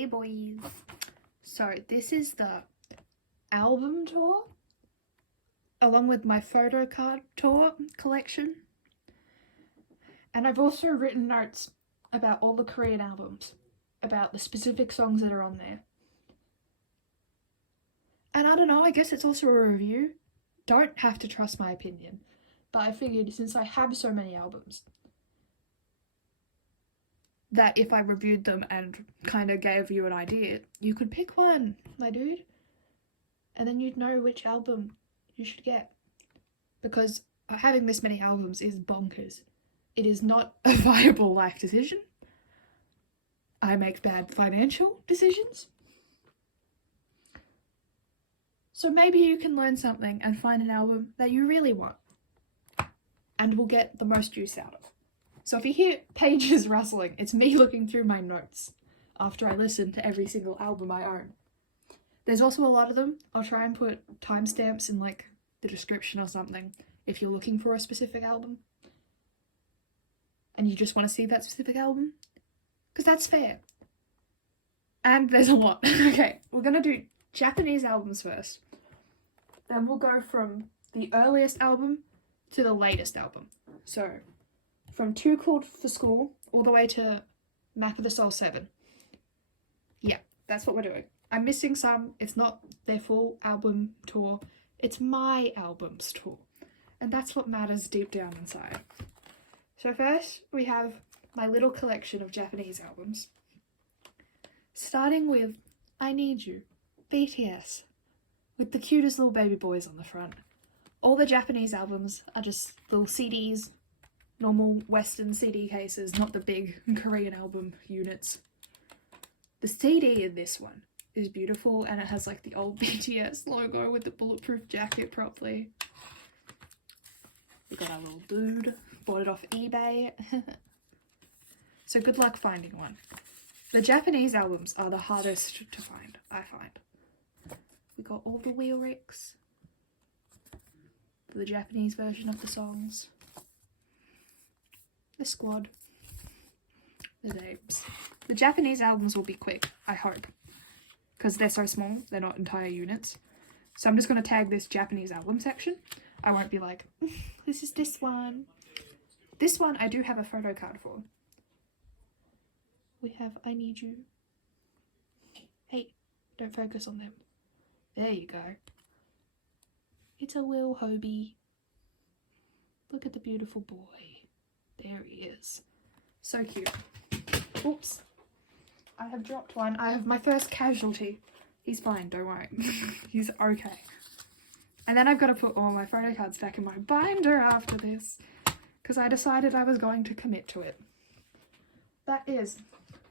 Hey boys. So this is the album tour along with my Photocard tour collection. And I've also written notes about all the Korean albums, about the specific songs that are on there. And I don't know, I guess it's also a review. Don't have to trust my opinion. But I figured since I have so many albums, that if I reviewed them and kind of gave you an idea, you could pick one, my dude. And then you'd know which album you should get. Because having this many albums is bonkers. It is not a viable life decision. I make bad financial decisions. So maybe you can learn something and find an album that you really want and will get the most use out of. So if you hear pages rustling, it's me looking through my notes after I listen to every single album I own. There's also a lot of them. I'll try and put timestamps in like the description or something if you're looking for a specific album and you just want to see that specific album, because that's fair. And there's a lot. Okay, we're gonna do Japanese albums first. Then we'll go from the earliest album to the latest album. So, from Too Cool for School all the way to Map of the Soul 7. Yeah, that's what we're doing. I'm missing some. It's not their full album tour. It's my albums tour. And that's what matters deep down inside. So first, we have my little collection of Japanese albums. Starting with I Need You, BTS, with the cutest little baby boys on the front. All the Japanese albums are just little CDs, normal Western CD cases, not the big Korean album units. The CD in this one is beautiful and it has like the old BTS logo with the bulletproof jacket properly. We got our little dude, bought it off eBay. So good luck finding one. The Japanese albums are the hardest to find, I find. We got all the lyrics, the Japanese version of the songs, the squad, the babes. The Japanese albums will be quick, I hope, because they're so small, they're not entire units. So I'm just going to tag this Japanese album section. I won't be like, this is this one. This one I do have a photo card for. We have I Need You. Hey, don't focus on them. There you go. It's a Lil Hobie. Look at the beautiful boy. There he is. So cute. Oops. I have dropped one. I have my first casualty. He's fine, don't worry. He's okay. And then I've got to put all my photo cards back in my binder after this, because I decided I was going to commit to it. That is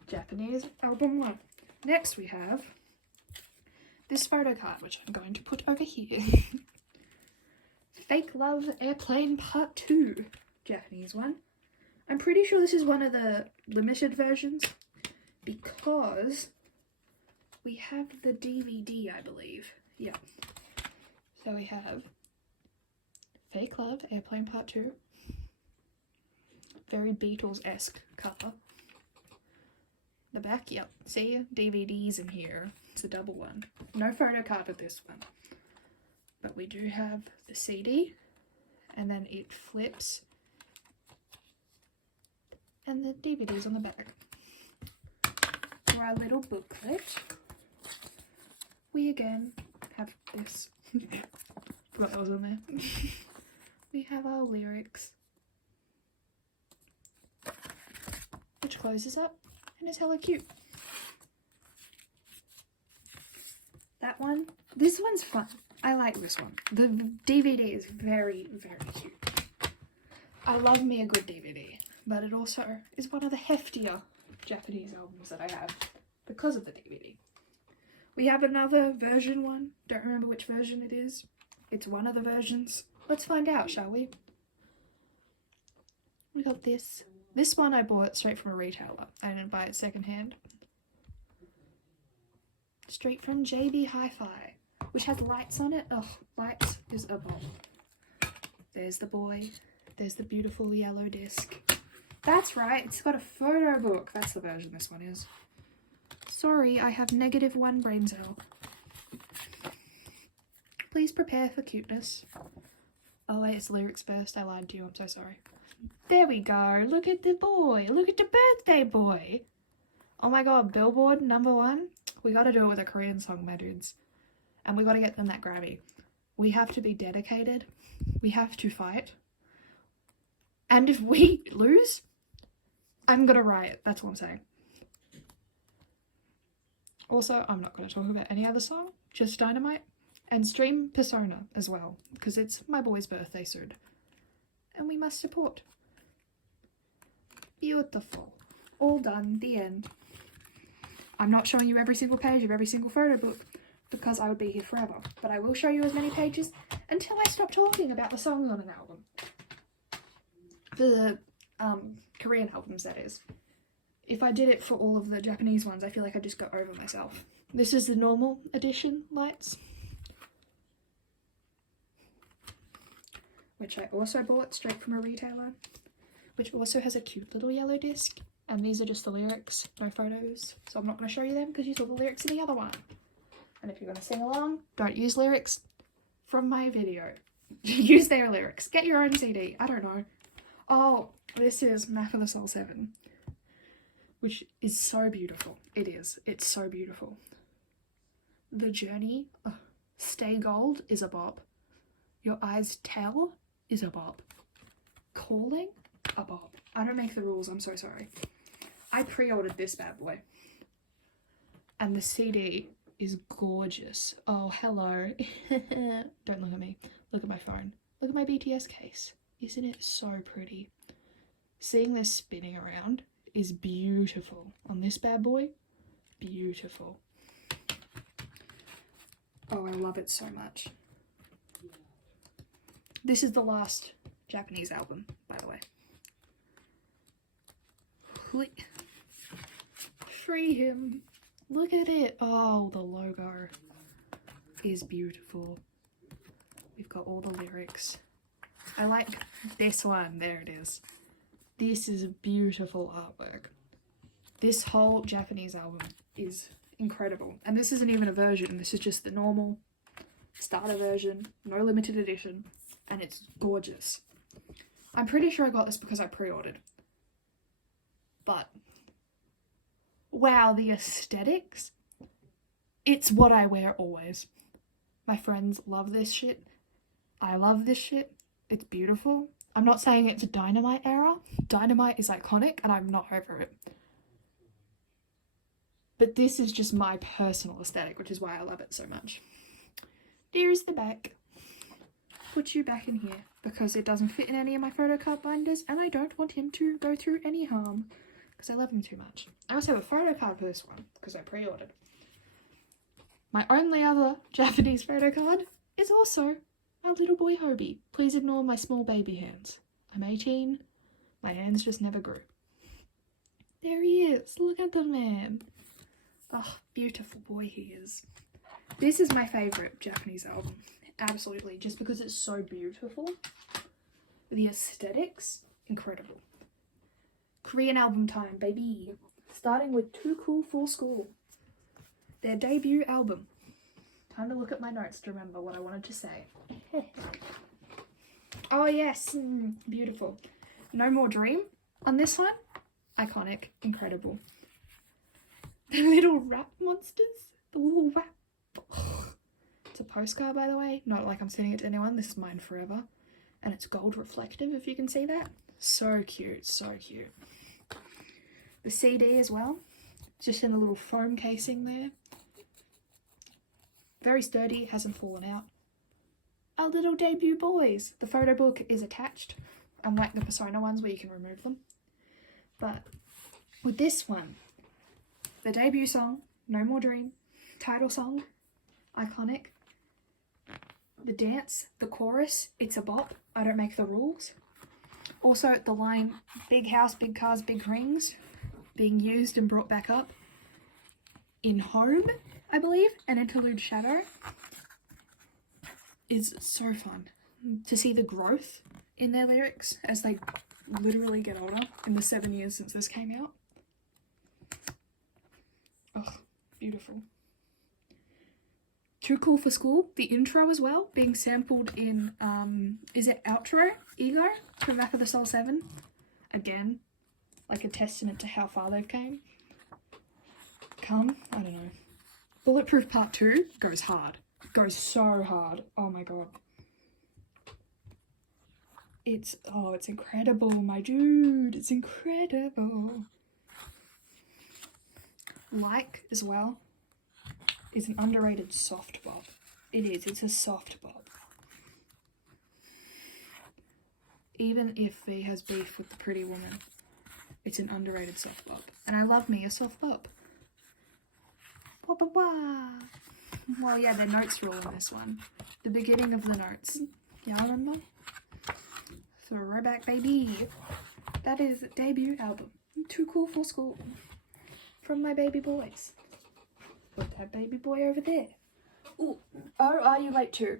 Japanese album 1. Next we have this photo card, which I'm going to put over here. Fake Love Airplane Part 2, Japanese one. I'm pretty sure this is one of the limited versions because we have the DVD, I believe. Yeah. So we have Fake Love Airplane Part 2. Very Beatles-esque cover. The back, yep. See, DVDs in here. It's a double one. No photo card of this one. But we do have the CD, and then it flips, and the DVD's on the back. For our little booklet, we again have this. Forgot that was on there. We have our lyrics, which closes up and is hella cute. That one, this one's fun. I like this one. The DVD is very, very cute. I love me a good DVD, but it also is one of the heftier Japanese albums that I have because of the DVD. We have another version one. Don't remember which version it is. It's one of the versions. Let's find out, shall we? We got this. This one I bought straight from a retailer. I didn't buy it secondhand. Straight from JB Hi-Fi, which has lights on it. Oh, lights is a bomb. There's the boy. There's the beautiful yellow disc. That's right, it's got a photo book. That's the version this one is. Sorry, I have -1 brain cell. Please prepare for cuteness. Oh wait, it's lyrics first. I lied to you. I'm so sorry. There we go. Look at the boy. Look at the birthday boy. Oh my god, Billboard #1. We gotta do it with a Korean song, my dudes. And we gotta get them that Grammy. We have to be dedicated. We have to fight. And if we lose, I'm gonna riot. That's what I'm saying. Also, I'm not gonna talk about any other song. Just Dynamite. And stream Persona as well, because it's my boy's birthday soon. And we must support. Beautiful. All done. The end. I'm not showing you every single page of every single photo book, because I would be here forever. But I will show you as many pages until I stop talking about the songs on an album. For the Korean albums, that is. If I did it for all of the Japanese ones, I feel like I'd just go over myself. This is the normal edition lights, which I also bought straight from a retailer, which also has a cute little yellow disc. And these are just the lyrics, no photos. So I'm not going to show you them because you saw the lyrics in the other one. And if you're going to sing along, don't use lyrics from my video. Use their lyrics. Get your own CD. I don't know. Oh, this is Map of the Soul 7, which is so beautiful. It is. It's so beautiful. The Journey, Stay Gold is a bop. Your Eyes Tell is a bop. Calling, a bop. I don't make the rules, I'm so sorry. I pre-ordered this bad boy. And the CD is gorgeous. Oh, hello. Don't look at me. Look at my phone. Look at my BTS case. Isn't it so pretty? Seeing this spinning around is beautiful. On this bad boy, beautiful. Oh, I love it so much. This is the last Japanese album, by the way. Free him. Look at it. Oh, the logo is beautiful. We've got all the lyrics. I like this one. There it is. This is a beautiful artwork. This whole Japanese album is incredible. And this isn't even a version. This is just the normal starter version. No limited edition. And it's gorgeous. I'm pretty sure I got this because I pre-ordered. But wow, the aesthetics. It's what I wear always. My friends love this shit. I love this shit. It's beautiful. I'm not saying it's a Dynamite era. Dynamite is iconic and I'm not over it. But this is just my personal aesthetic, which is why I love it so much. Here's the back. Put you back in here because it doesn't fit in any of my photocard binders and I don't want him to go through any harm because I love him too much. I also have a photocard for this one because I pre-ordered. My only other Japanese photocard is also a little boy Hobie. Please ignore my small baby hands. I'm 18. My hands just never grew. There he is. Look at the man. Oh, beautiful boy he is. This is my favourite Japanese album. Absolutely. Just because it's so beautiful. The aesthetics, incredible. Korean album time, baby. Starting with Too Cool for School. Their debut album. Time to look at my notes to remember what I wanted to say. Oh yes, beautiful. No More Dream on this one. Iconic, incredible. The little rap monsters. The little rap. It's a postcard, by the way. Not like I'm sending it to anyone. This is mine forever. And it's gold reflective, if you can see that. So cute, so cute. The CD as well. Just in a little foam casing there. Very sturdy, hasn't fallen out. Our little debut boys. The photo book is attached, unlike the Persona ones where you can remove them. But with this one, the debut song, No More Dream, title song, iconic. The dance, the chorus, it's a bop. I don't make the rules. Also the line, big house, big cars, big rings, being used and brought back up in Home, I believe, an interlude Shadow, is so fun to see the growth in their lyrics as they literally get older in the 7 years since this came out. Ugh, Beautiful. Too Cool for School, the intro as well, being sampled in, is it Outro? Ego? From Map of the Soul 7? Again, like a testament to how far they've come. I don't know. Bulletproof Part 2 goes hard. Goes so hard. Oh my god. It's incredible, my dude. It's incredible. Like, as well, is an underrated soft bop. It is. It's a soft bop. Even if V has beef with the Pretty Woman, it's an underrated soft bop. And I love me a soft bop. Wah, wah, wah. Well, yeah, the notes are all in this one. The beginning of the notes. Y'all remember? Throwback, baby. That is debut album. Too Cool for School. From my baby boys. Put that baby boy over there. Ooh. Oh, are you late too?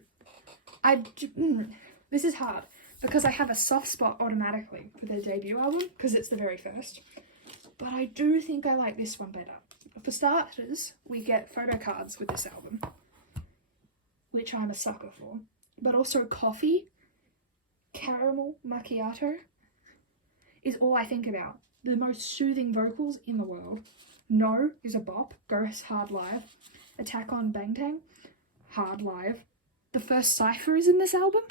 This is hard because I have a soft spot automatically for their debut album because it's the very first. But I do think I like this one better. For starters, we get photo cards with this album, which I'm a sucker for. But also coffee, caramel macchiato is all I think about. The most soothing vocals in the world. No is a bop, goes hard live. Attack on Bangtang, hard live. The first cipher is in this album.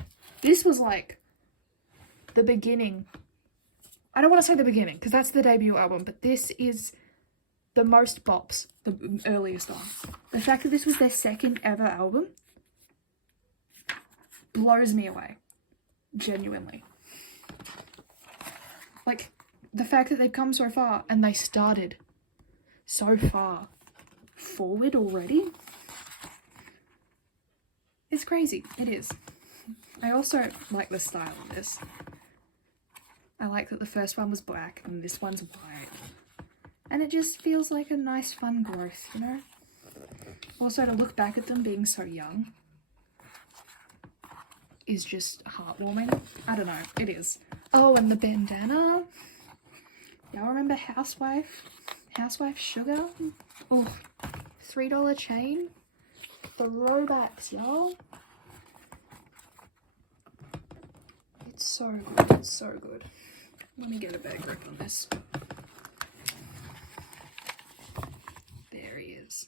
This was like the beginning. I don't want to say the beginning because that's the debut album, but this is the most bops, the earliest one. The fact that this was their second ever album blows me away. Genuinely. Like, the fact that they've come so far and they started so far forward already. It's crazy. It is. I also like the style of this. I like that the first one was black and this one's white. And it just feels like a nice fun growth, you know? Also, to look back at them being so young is just heartwarming. I don't know, it is. Oh, and the bandana. Y'all remember Housewife? Housewife Sugar? Oh, $3 chain. Throwbacks, y'all. It's so good, it's so good. Let me get a better grip on this. There he is.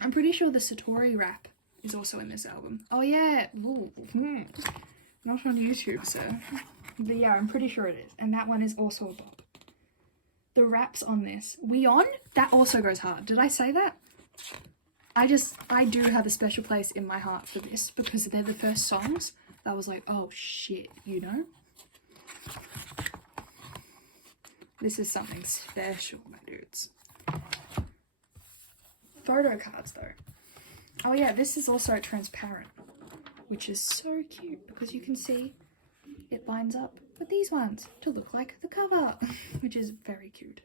I'm pretty sure the Satori rap is also in this album. Oh yeah, ooh, not on YouTube, sir. But yeah, I'm pretty sure it is. And that one is also a bop. The raps on this. We On? That also goes hard. Did I say that? I do have a special place in my heart for this because they're the first songs that I was like, oh shit, you know? This is something special, my dudes. Photo cards though. Oh yeah, this is also transparent, which is so cute because you can see it lines up with these ones to look like the cover, which is very cute.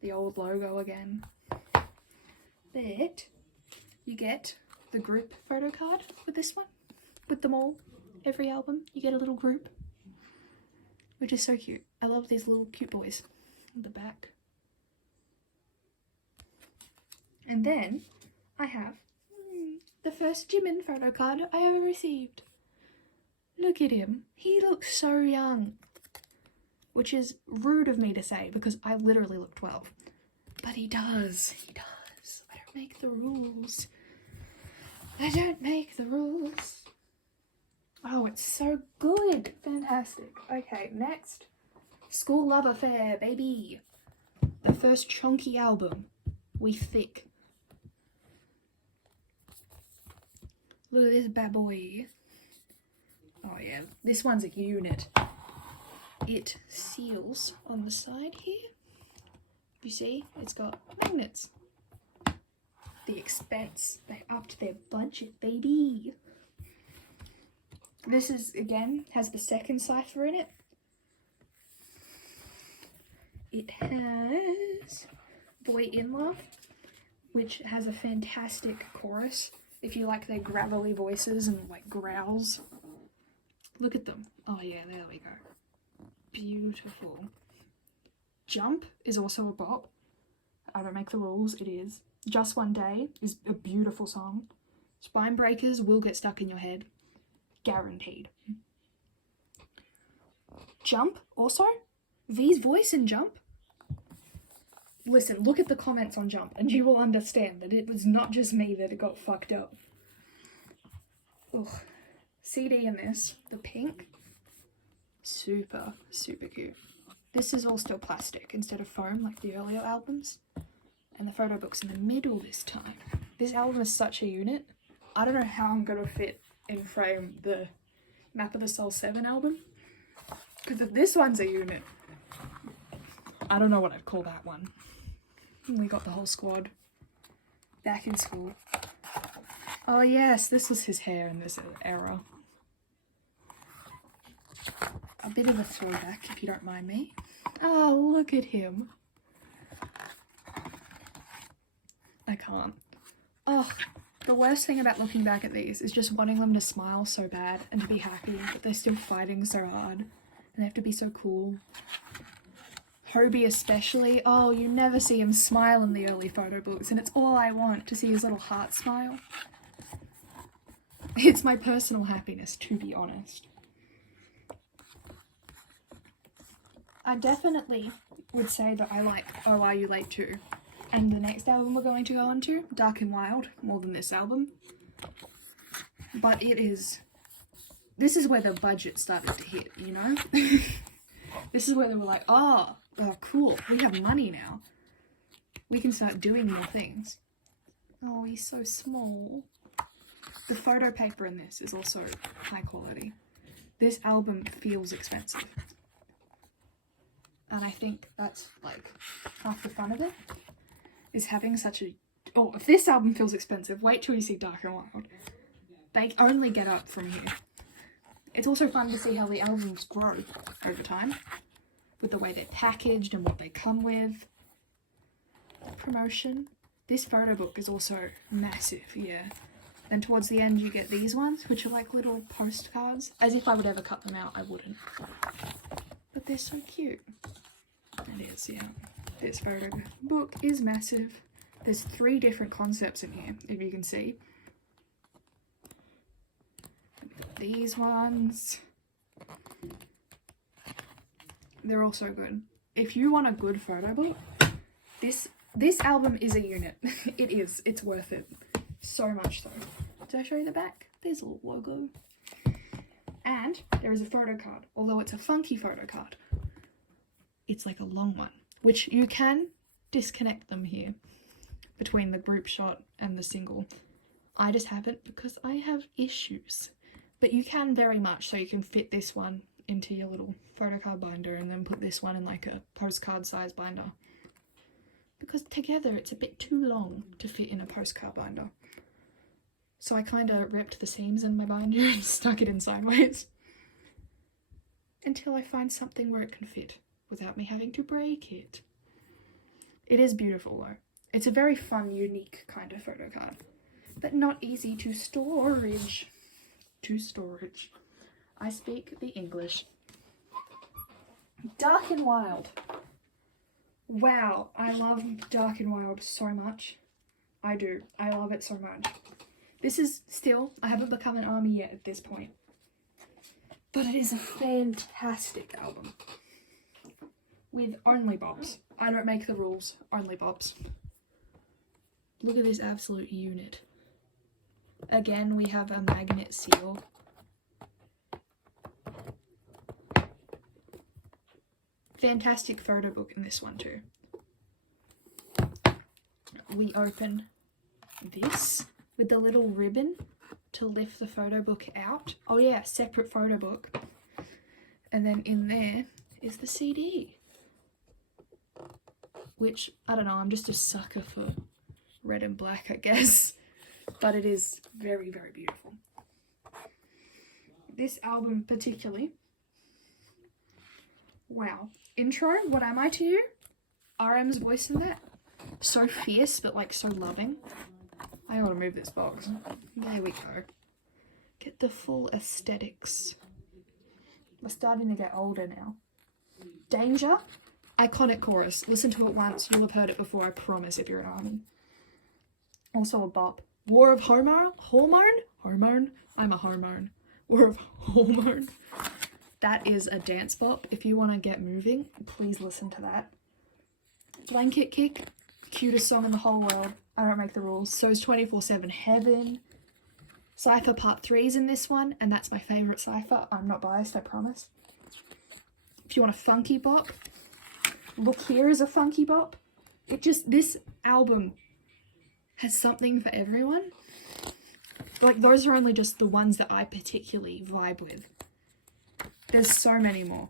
The old logo again. But you get the group photo card with this one, with them all. Every album, you get a little group, which is so cute. I love these little cute boys on the back. And then I have the first Jimin photo card I ever received. Look at him. He looks so young. Which is rude of me to say because I literally look 12. But he does. He does. I don't make the rules. I don't make the rules. Oh, it's so good. Fantastic. Okay, next. Skool Luv Affair, baby. The first chunky album. We thick. Look at this bad boy. Oh yeah, this one's a unit. It seals on the side here. You see, it's got magnets. The expense. They upped their budget, baby. This is, again, has the second cipher in it. It has Boy in Love, which has a fantastic chorus. If you like their gravelly voices and like growls. Look at them. Oh yeah, there we go. beautiful. Jump is also a bop. I don't make the rules, it is. Just One Day is a beautiful song. Spine Breakers will get stuck in your head. Guaranteed. Jump, also. V's voice in Jump. Listen, look at the comments on Jump and you will understand that it was not just me that it got fucked up. Ugh. CD in this, the pink. Super, super cute. This is all still plastic instead of foam like the earlier albums. And the photo book's in the middle this time. This album is such a unit. I don't know how I'm gonna fit in frame the Map of the Soul 7 album. Because if this one's a unit, I don't know what I'd call that one. We got the whole squad back in school. Oh yes, this was his hair in this era. A bit of a throwback, if you don't mind me. Oh, look at him. I can't. Oh, the worst thing about looking back at these is just wanting them to smile so bad and to be happy, but they're still fighting so hard. And they have to be so cool. Hobie especially. Oh, you never see him smile in the early photo books, and it's all I want, to see his little heart smile. It's my personal happiness, to be honest. I definitely would say that I like HYYH too. And the next album we're going to go on to, Dark and Wild, more than this album. But it is... This is where the budget started to hit, you know? This is where they were like, oh, cool, we have money now. We can start doing more things. Oh, he's so small. The photo paper in this is also high quality. This album feels expensive. And I think that's like half the fun of it, is having such a... Oh, if this album feels expensive, wait till you see Dark and Wild. They only get up from here. It's also fun to see how the albums grow over time, with the way they're packaged and what they come with. Promotion. This photo book is also massive, yeah. Then towards the end you get these ones, which are like little postcards. As if I would ever cut them out, I wouldn't. But they're so cute. It is, yeah. This photo book is massive. There's 3 different concepts in here, if you can see. These ones. They're also good. If you want a good photo book, this album is a unit. It is. It's worth it. So much so. Did I show you the back? There's a little logo. And there is a photo card, although it's a funky photo card. It's like a long one, which you can disconnect them here between the group shot and the single. I just haven't because I have issues. But you can very much, so you can fit this one into your little photocard binder and then put this one in like a postcard size binder. Because together it's a bit too long to fit in a postcard binder. So I kind of ripped the seams in my binder and stuck it in sideways. Until I find something where it can fit without me having to break it. It is beautiful though. It's a very fun, unique kind of photocard. But not easy to storage. I speak the English. Dark and Wild. Wow, I love Dark and Wild so much. I do. I love it so much. This is still, I haven't become an ARMY yet at this point. But it is a fantastic album. With only bops. I don't make the rules, only bops. Look at this absolute unit. Again, we have a magnet seal. Fantastic photo book in this one too. We open this with the little ribbon to lift the photo book out. Oh yeah, separate photo book. And then in there is the CD. Which, I don't know, I'm just a sucker for red and black, I guess. But it is very, very beautiful. This album particularly. Wow. Intro, What Am I to You? RM's voice in that. So fierce, but like so loving. I gotta move this box. There we go. Get the full aesthetics. We're starting to get older now. Danger, iconic chorus. Listen to it once, you'll have heard it before, I promise, if you're an army. Also a bop. War of Hormone? Hormone? I'm a hormone. War of Hormone. That is a dance bop. If you want to get moving, please listen to that. Blanket Kick, cutest song in the whole world. I don't make the rules. So is 24/7 Heaven. Cypher Part 3 is in this one, and that's my favourite Cypher. I'm not biased, I promise. If you want a funky bop, Look Here is a funky bop. This album has something for everyone. Like, those are only just the ones that I particularly vibe with. There's so many more.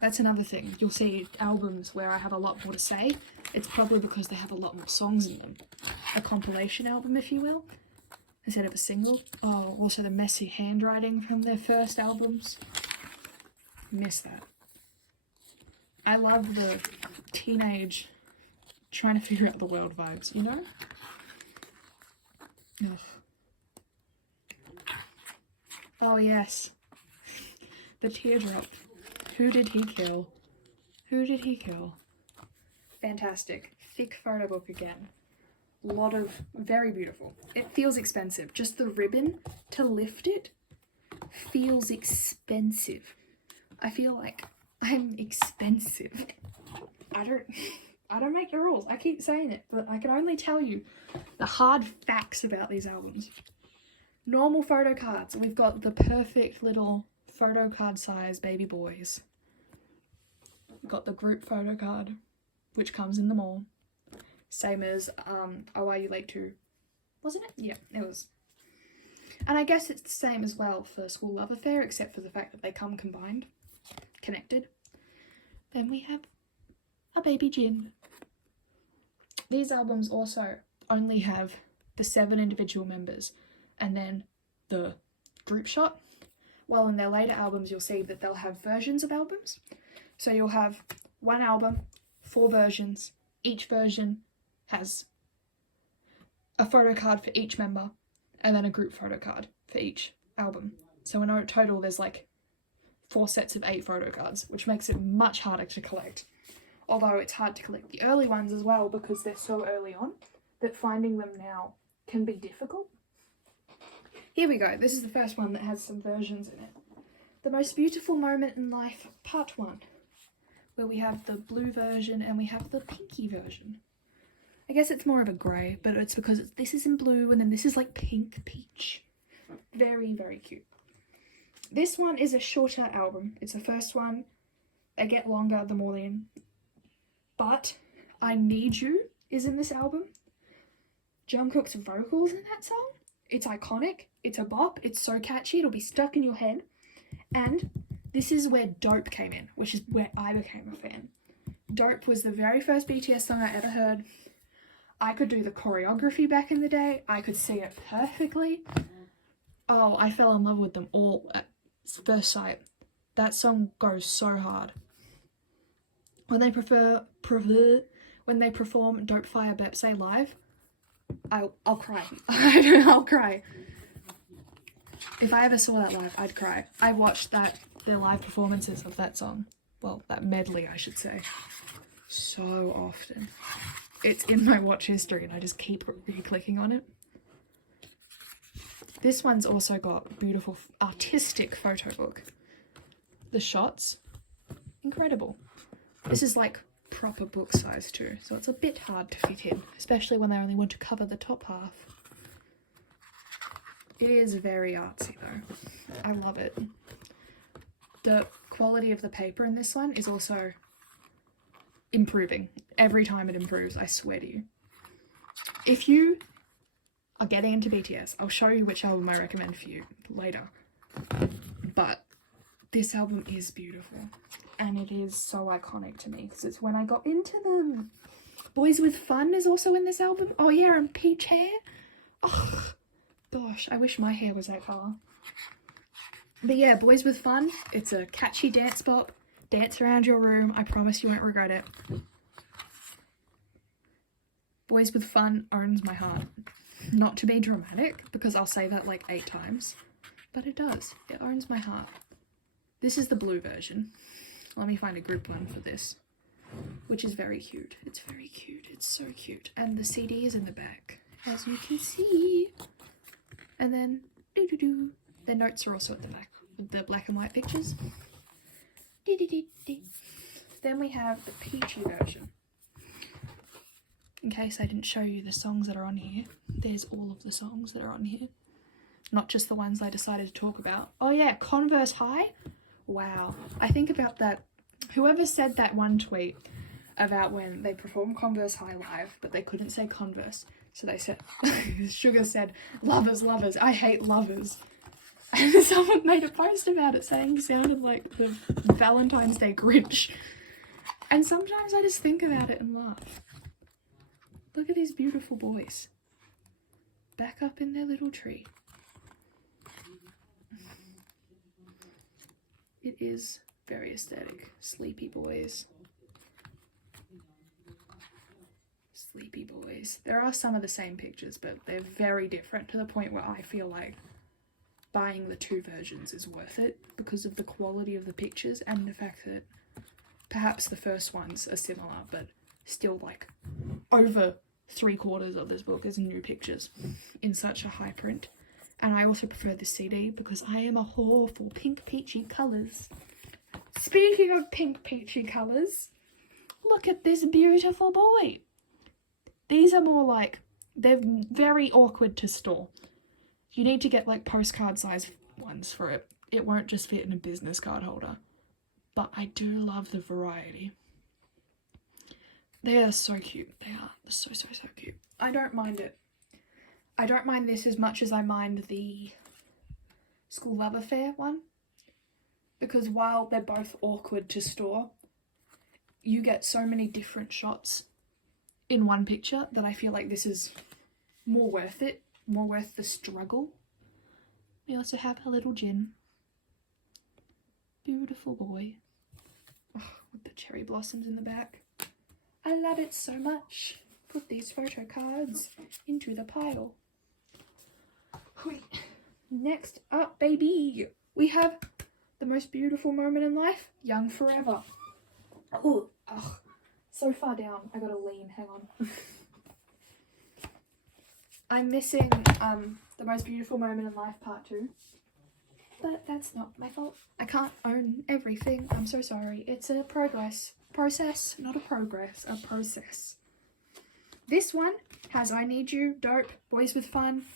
That's another thing. You'll see albums where I have a lot more to say. It's probably because they have a lot more songs in them. A compilation album, if you will, instead of a single. Oh, also the messy handwriting from their first albums. Miss that. I love the teenage trying to figure out the world vibes, you know? Ugh. Oh yes. The teardrop. Who did he kill? Who did he kill? Fantastic. Thick photo book again. Lot of very beautiful. It feels expensive. Just the ribbon to lift it feels expensive. I feel like I'm expensive. I don't make the rules. I keep saying it, but I can only tell you the hard facts about these albums. Normal photo cards. We've got the perfect little photo card size baby boys. We've got the group photo card, which comes in them all. Same as HYYH 2. Wasn't it? Yeah, it was. And I guess it's the same as well for Skool Luv Affair, except for the fact that they come combined, connected. Then we have a baby Jin. These albums also only have the 7 individual members and then the group shot. While in their later albums, you'll see that they'll have versions of albums. So you'll have one album, 4 versions. Each version has a photo card for each member and then a group photo card for each album. So in total, there's like 4 sets of 8 photo cards, which makes it much harder to collect. Although it's hard to collect the early ones as well because they're so early on that finding them now can be difficult. Here we go. This is the first one that has some versions in it. The Most Beautiful Moment in Life, Part 1, where we have the blue version and we have the pinky version. I guess it's more of a grey, but it's because this is in blue and then this is like pink peach. Very, very cute. This one is a shorter album. It's the first one. They get longer the more they in. But I Need You is in this album. Jungkook's vocals in that song. It's iconic. It's a bop. It's so catchy. It'll be stuck in your head. And this is where Dope came in, which is where I became a fan. Dope was the very first BTS song I ever heard. I could do the choreography back in the day. I could sing it perfectly. Oh, I fell in love with them all at first sight. That song goes so hard. When they perform Dope Fire Bepse live, I'll cry. I'll cry. If I ever saw that live, I'd cry. I watched their live performances of that song. Well, that medley, I should say. So often. It's in my watch history and I just keep re-clicking on it. This one's also got beautiful artistic photo book. The shots, incredible. This is like proper book size too, so it's a bit hard to fit in, especially when they only want to cover the top half. It is very artsy though. I love it. The quality of the paper in this one is also improving. Every time it improves, I swear to you. If you are getting into BTS, I'll show you which album I recommend for you later. But this album is beautiful. And it is so iconic to me because it's when I got into them. Boys with Fun is also in this album. Oh yeah, and peach hair. Oh gosh, I wish my hair was that colour. But yeah, Boys with Fun. It's a catchy dance bop. Dance around your room. I promise you won't regret it. Boys with Fun owns my heart. Not to be dramatic, because I'll say that like 8 times. But it does. It owns my heart. This is the blue version. Let me find a group one for this, which is very cute. It's very cute. It's so cute. And the CD is in the back, as you can see. And then, the notes are also at the back with the black and white pictures. Then we have the peachy version. In case I didn't show you the songs that are on here, there's all of the songs that are on here. Not just the ones I decided to talk about. Oh yeah, Converse High. Wow. I think about that. Whoever said that one tweet about when they performed Converse High live, but they couldn't say Converse. So they said, Sugar said, lovers, lovers, I hate lovers. And someone made a post about it saying he sounded like the Valentine's Day Grinch. And sometimes I just think about it and laugh. Look at these beautiful boys. Back up in their little tree. It is very aesthetic. Sleepy boys. Sleepy boys. There are some of the same pictures, but they're very different to the point where I feel like buying the two versions is worth it because of the quality of the pictures and the fact that perhaps the first ones are similar, but still like over 3/4 of this book is new pictures in such a high print. And I also prefer the CD because I am a whore for pink peachy colours. Speaking of pink peachy colours, look at this beautiful boy. These are more like, they're very awkward to store. You need to get like postcard size ones for it. It won't just fit in a business card holder. But I do love the variety. They are so cute. They are so cute. I don't mind it. I don't mind this as much as I mind the Skool Luv Affair one. Because while they're both awkward to store, you get so many different shots in one picture that I feel like this is more worth it. More worth the struggle. We also have a little Jin. Beautiful boy. Oh, with the cherry blossoms in the back. I love it so much. Put these photo cards into the pile. Next up, baby, we have the most beautiful moment in life, Young Forever. Oh, so far down. I gotta lean, hang on. I'm missing the most beautiful moment in life part 2. But that's not my fault. I can't own everything. I'm so sorry. It's a process, not a progress, a process. This one has I Need You, Dope, Boys with Fun,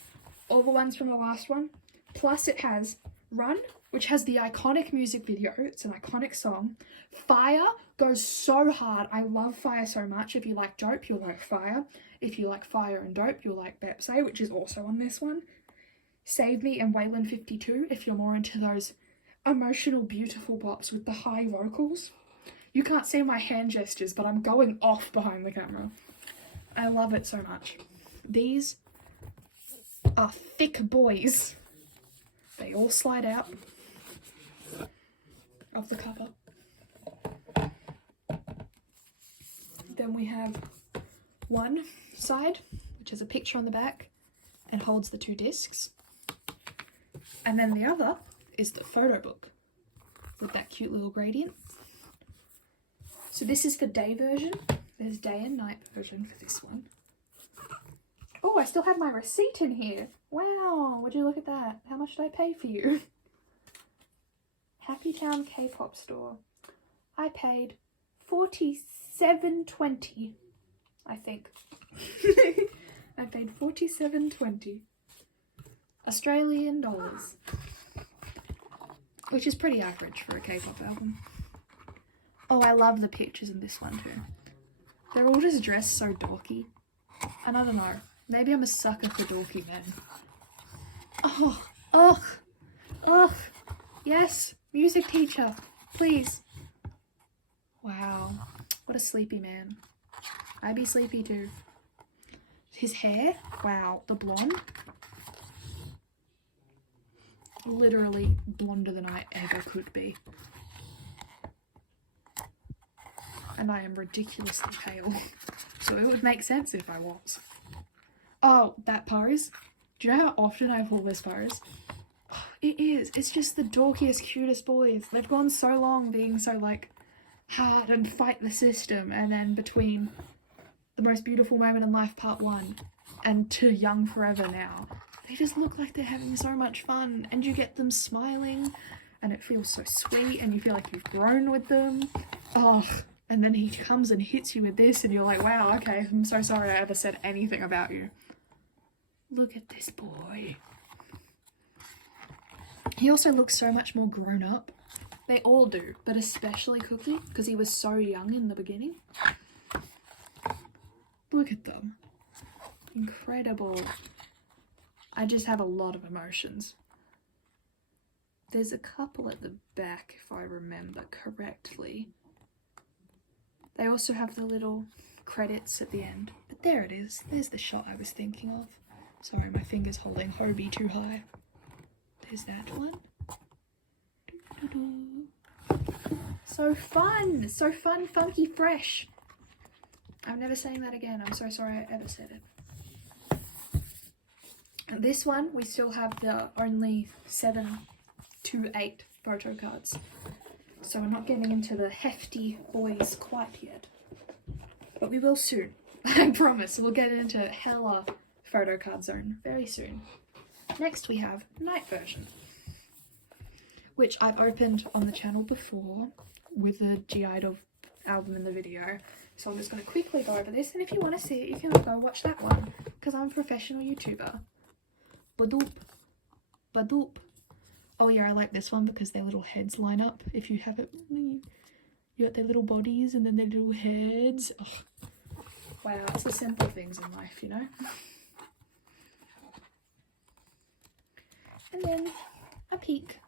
all the ones from the last one. Plus it has Run, which has the iconic music video. It's an iconic song. Fire goes so hard. I love Fire so much. If you like Dope, you'll like Fire. If you like Fire and Dope, you'll like bbyyyyy, which is also on this one. Save Me and Waylon 52 if you're more into those emotional, beautiful bops with the high vocals. You can't see my hand gestures, but I'm going off behind the camera. I love it so much. These are thick boys. They all slide out of the cover. Then we have one side, which has a picture on the back and holds the 2 discs. And then the other is the photo book with that cute little gradient. So this is the day version. There's day and night version for this one. Oh, I still have my receipt in here. Wow, would you look at that? How much did I pay for you? Happy Town K-pop store. I paid $47.20, I think. I paid $47.20 Australian dollars, which is pretty average for a K-pop album. Oh, I love the pictures in this one too. They're all just dressed so dorky. And I don't know, maybe I'm a sucker for dorky men. Oh, yes, music teacher, please. Wow, what a sleepy man. I'd be sleepy too. His hair, wow, the blonde. Literally blonder than I ever could be. And I am ridiculously pale, so it would make sense if I was. Oh, that pose. Do you know how often I pull this pose? It is. It's just the dorkiest, cutest boys. They've gone so long being so, like, hard and fight the system, and then between The Most Beautiful Moment in Life Part 1 and Too Young Forever Now, they just look like they're having so much fun, and you get them smiling and it feels so sweet and you feel like you've grown with them. Oh, and then he comes and hits you with this and you're like, wow, okay, I'm so sorry I ever said anything about you. Look at this boy. He also looks so much more grown up. They all do, but especially Cookie, because he was so young in the beginning. Look at them. Incredible. I just have a lot of emotions. There's a couple at the back, if I remember correctly. They also have the little credits at the end. But there it is. There's the shot I was thinking of. Sorry, my finger's holding HYYYH too high. There's that one. So fun! So fun, funky, fresh. I'm never saying that again. I'm so sorry I ever said it. And this one, we still have the only 7 to 8 photo cards. So we're not getting into the hefty boys quite yet. But we will soon. I promise. We'll get into hella photo card zone very soon. Next we have night version, which I've opened on the channel before with the HYYYH album in the video. So I'm just going to quickly go over this, and if you want to see it, you can go watch that one, because I'm a professional YouTuber. Badoop. Badoop. Oh yeah, I like this one because their little heads line up. If you have it, you got their little bodies and then their little heads. Oh. Wow, it's the simple things in life, you know? And then a peek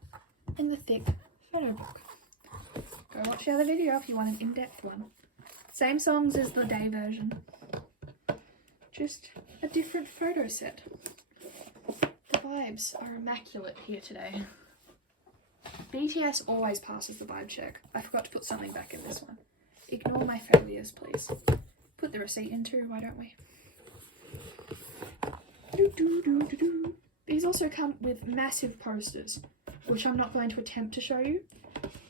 in the thick photo book. Go watch the other video if you want an in-depth one. Same songs as the day version. Just a different photo set. The vibes are immaculate here today. BTS always passes the vibe check. I forgot to put something back in this one. Ignore my failures, please. Put the receipt in too, why don't we? These also come with massive posters, which I'm not going to attempt to show you.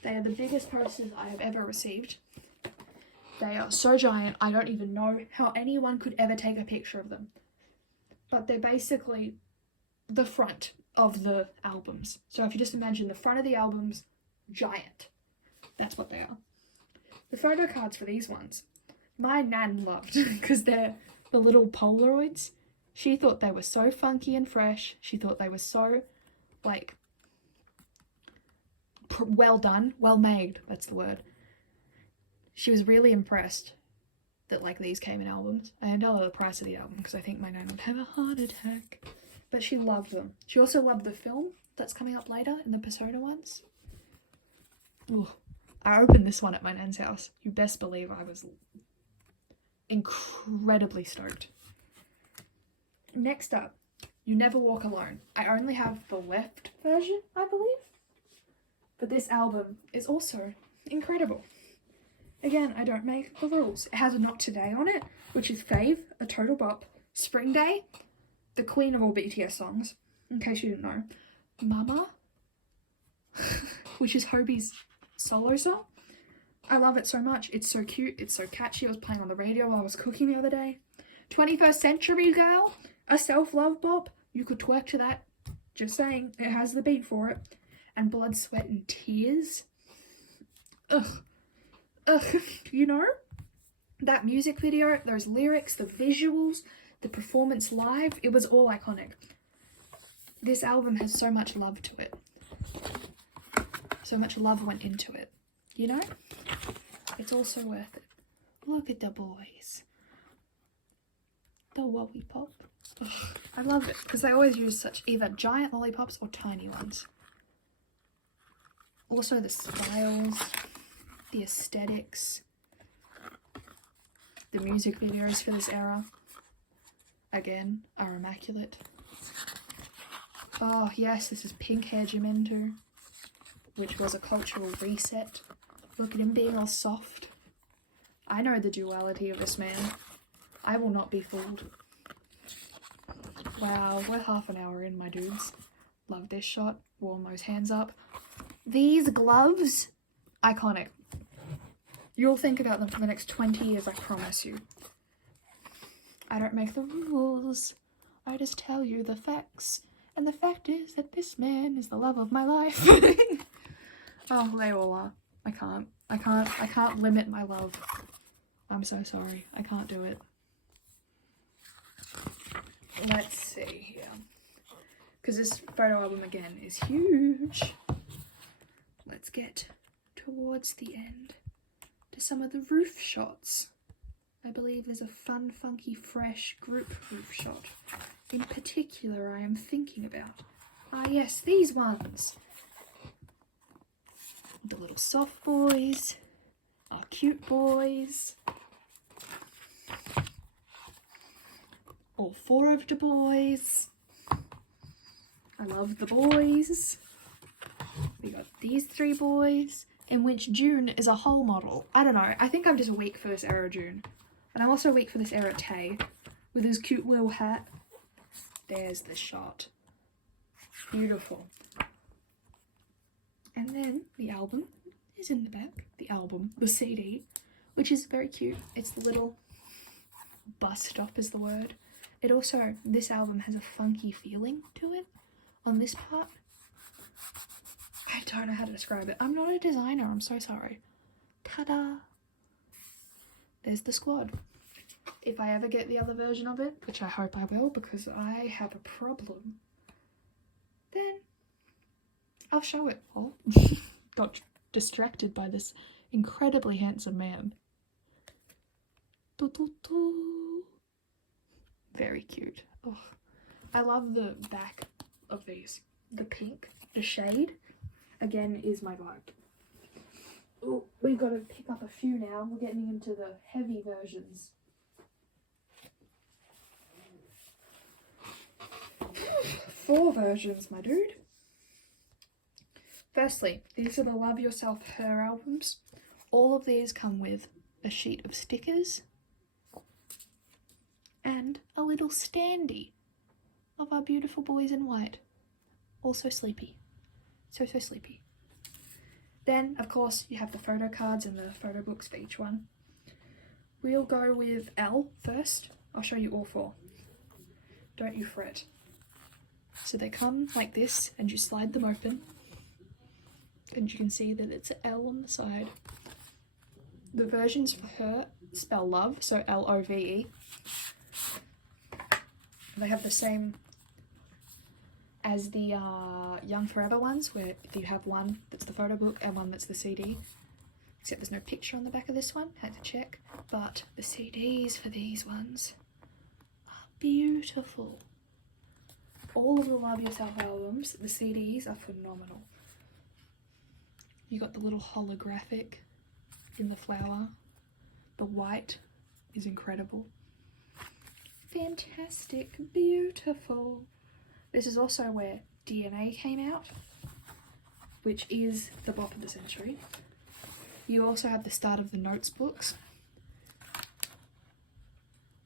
They are the biggest posters I have ever received. They are so giant, I don't even know how anyone could ever take a picture of them. But they're basically the front of the albums. So if you just imagine the front of the albums, giant. That's what they are. The photo cards for these ones, my nan loved, because they're the little Polaroids. She thought they were so funky and fresh. She thought they were so, like, well done, well made, that's the word. She was really impressed that, like, these came in albums. I didn't tell her the price of the album because I think my nan would have a heart attack. But she loved them. She also loved the film that's coming up later in the Persona ones. Ooh, I opened this one at my nan's house. You best believe I was incredibly stoked. Next up, You Never Walk Alone. I only have the left version, I believe. But this album is also incredible. Again, I don't make the rules. It has a Not Today on it, which is Fave, a total bop. Spring Day, the queen of all BTS songs, in case you didn't know. Mama, which is HYYYH's solo song. I love it so much. It's so cute. It's so catchy. I was playing on the radio while I was cooking the other day. 21st Century Girl, a self-love bop. You could twerk to that. Just saying. It has the beat for it. And Blood, Sweat and Tears. Ugh. Ugh. You know? That music video, those lyrics, the visuals, the performance live, it was all iconic. This album has so much love to it. So much love went into it. You know? It's also worth it. Look at the boys. The lollipop. Ugh, I love it because they always use such either giant lollipops or tiny ones. Also the styles, the aesthetics, the music videos for this era, again, are immaculate. Oh yes, this is Pink Hair Jimin, which was a cultural reset. Look at him being all soft. I know the duality of this man. I will not be fooled. Wow, we're half an hour in, my dudes. Love this shot. Warm those hands up. These gloves, iconic. You'll think about them for the next 20 years, I promise you. I don't make the rules. I just tell you the facts. And the fact is that this man is the love of my life. Oh, they all are. I can't limit my love. I'm so sorry. I can't do it. Let's see here. Because this photo album again is huge. Let's get towards the end to some of the roof shots. I believe there's a fun, funky, fresh group roof shot in particular I am thinking about. Ah yes, these ones. The little soft boys, our cute boys. All four of the boys. I love the boys. We got these three boys, in which June is a whole model. I don't know, I think I'm just weak for this era June. And I'm also weak for this era Tay, with his cute little hat. There's the shot. Beautiful. And then the album is in the back. The CD, which is very cute. It's the little bus stop is the word. It also, this album has a funky feeling to it on this part. I don't know how to describe it. I'm not a designer, I'm so sorry. Ta-da! There's the squad. If I ever get the other version of it, which I hope I will because I have a problem, then I'll show it all. Got distracted by this incredibly handsome man. Doo -doo -doo. Very cute. Oh, I love the back of these. The pink, the shade, again, is my vibe. Oh, we've got to pick up a few now. We're getting into the heavy versions. Four versions, my dude. Firstly, these are the Love Yourself Her albums. All of these come with a sheet of stickers and a little standee of our beautiful boys in white. Also sleepy. So sleepy. Then, of course, you have the photo cards and the photo books for each one. We'll go with L first. I'll show you all four. Don't you fret. So they come like this, and you slide them open. And you can see that it's an L on the side. The versions for her spell love, so Love. They have the same as the Young Forever ones, where you have one that's the photo book and one that's the CD. Except there's no picture on the back of this one, had to check. But the CDs for these ones are beautiful. All of the Love Yourself albums, the CDs are phenomenal. You got the little holographic in the flower. The white is incredible. Fantastic, beautiful. This is also where DNA came out, which is the bop of the century. You also have the start of the notes books,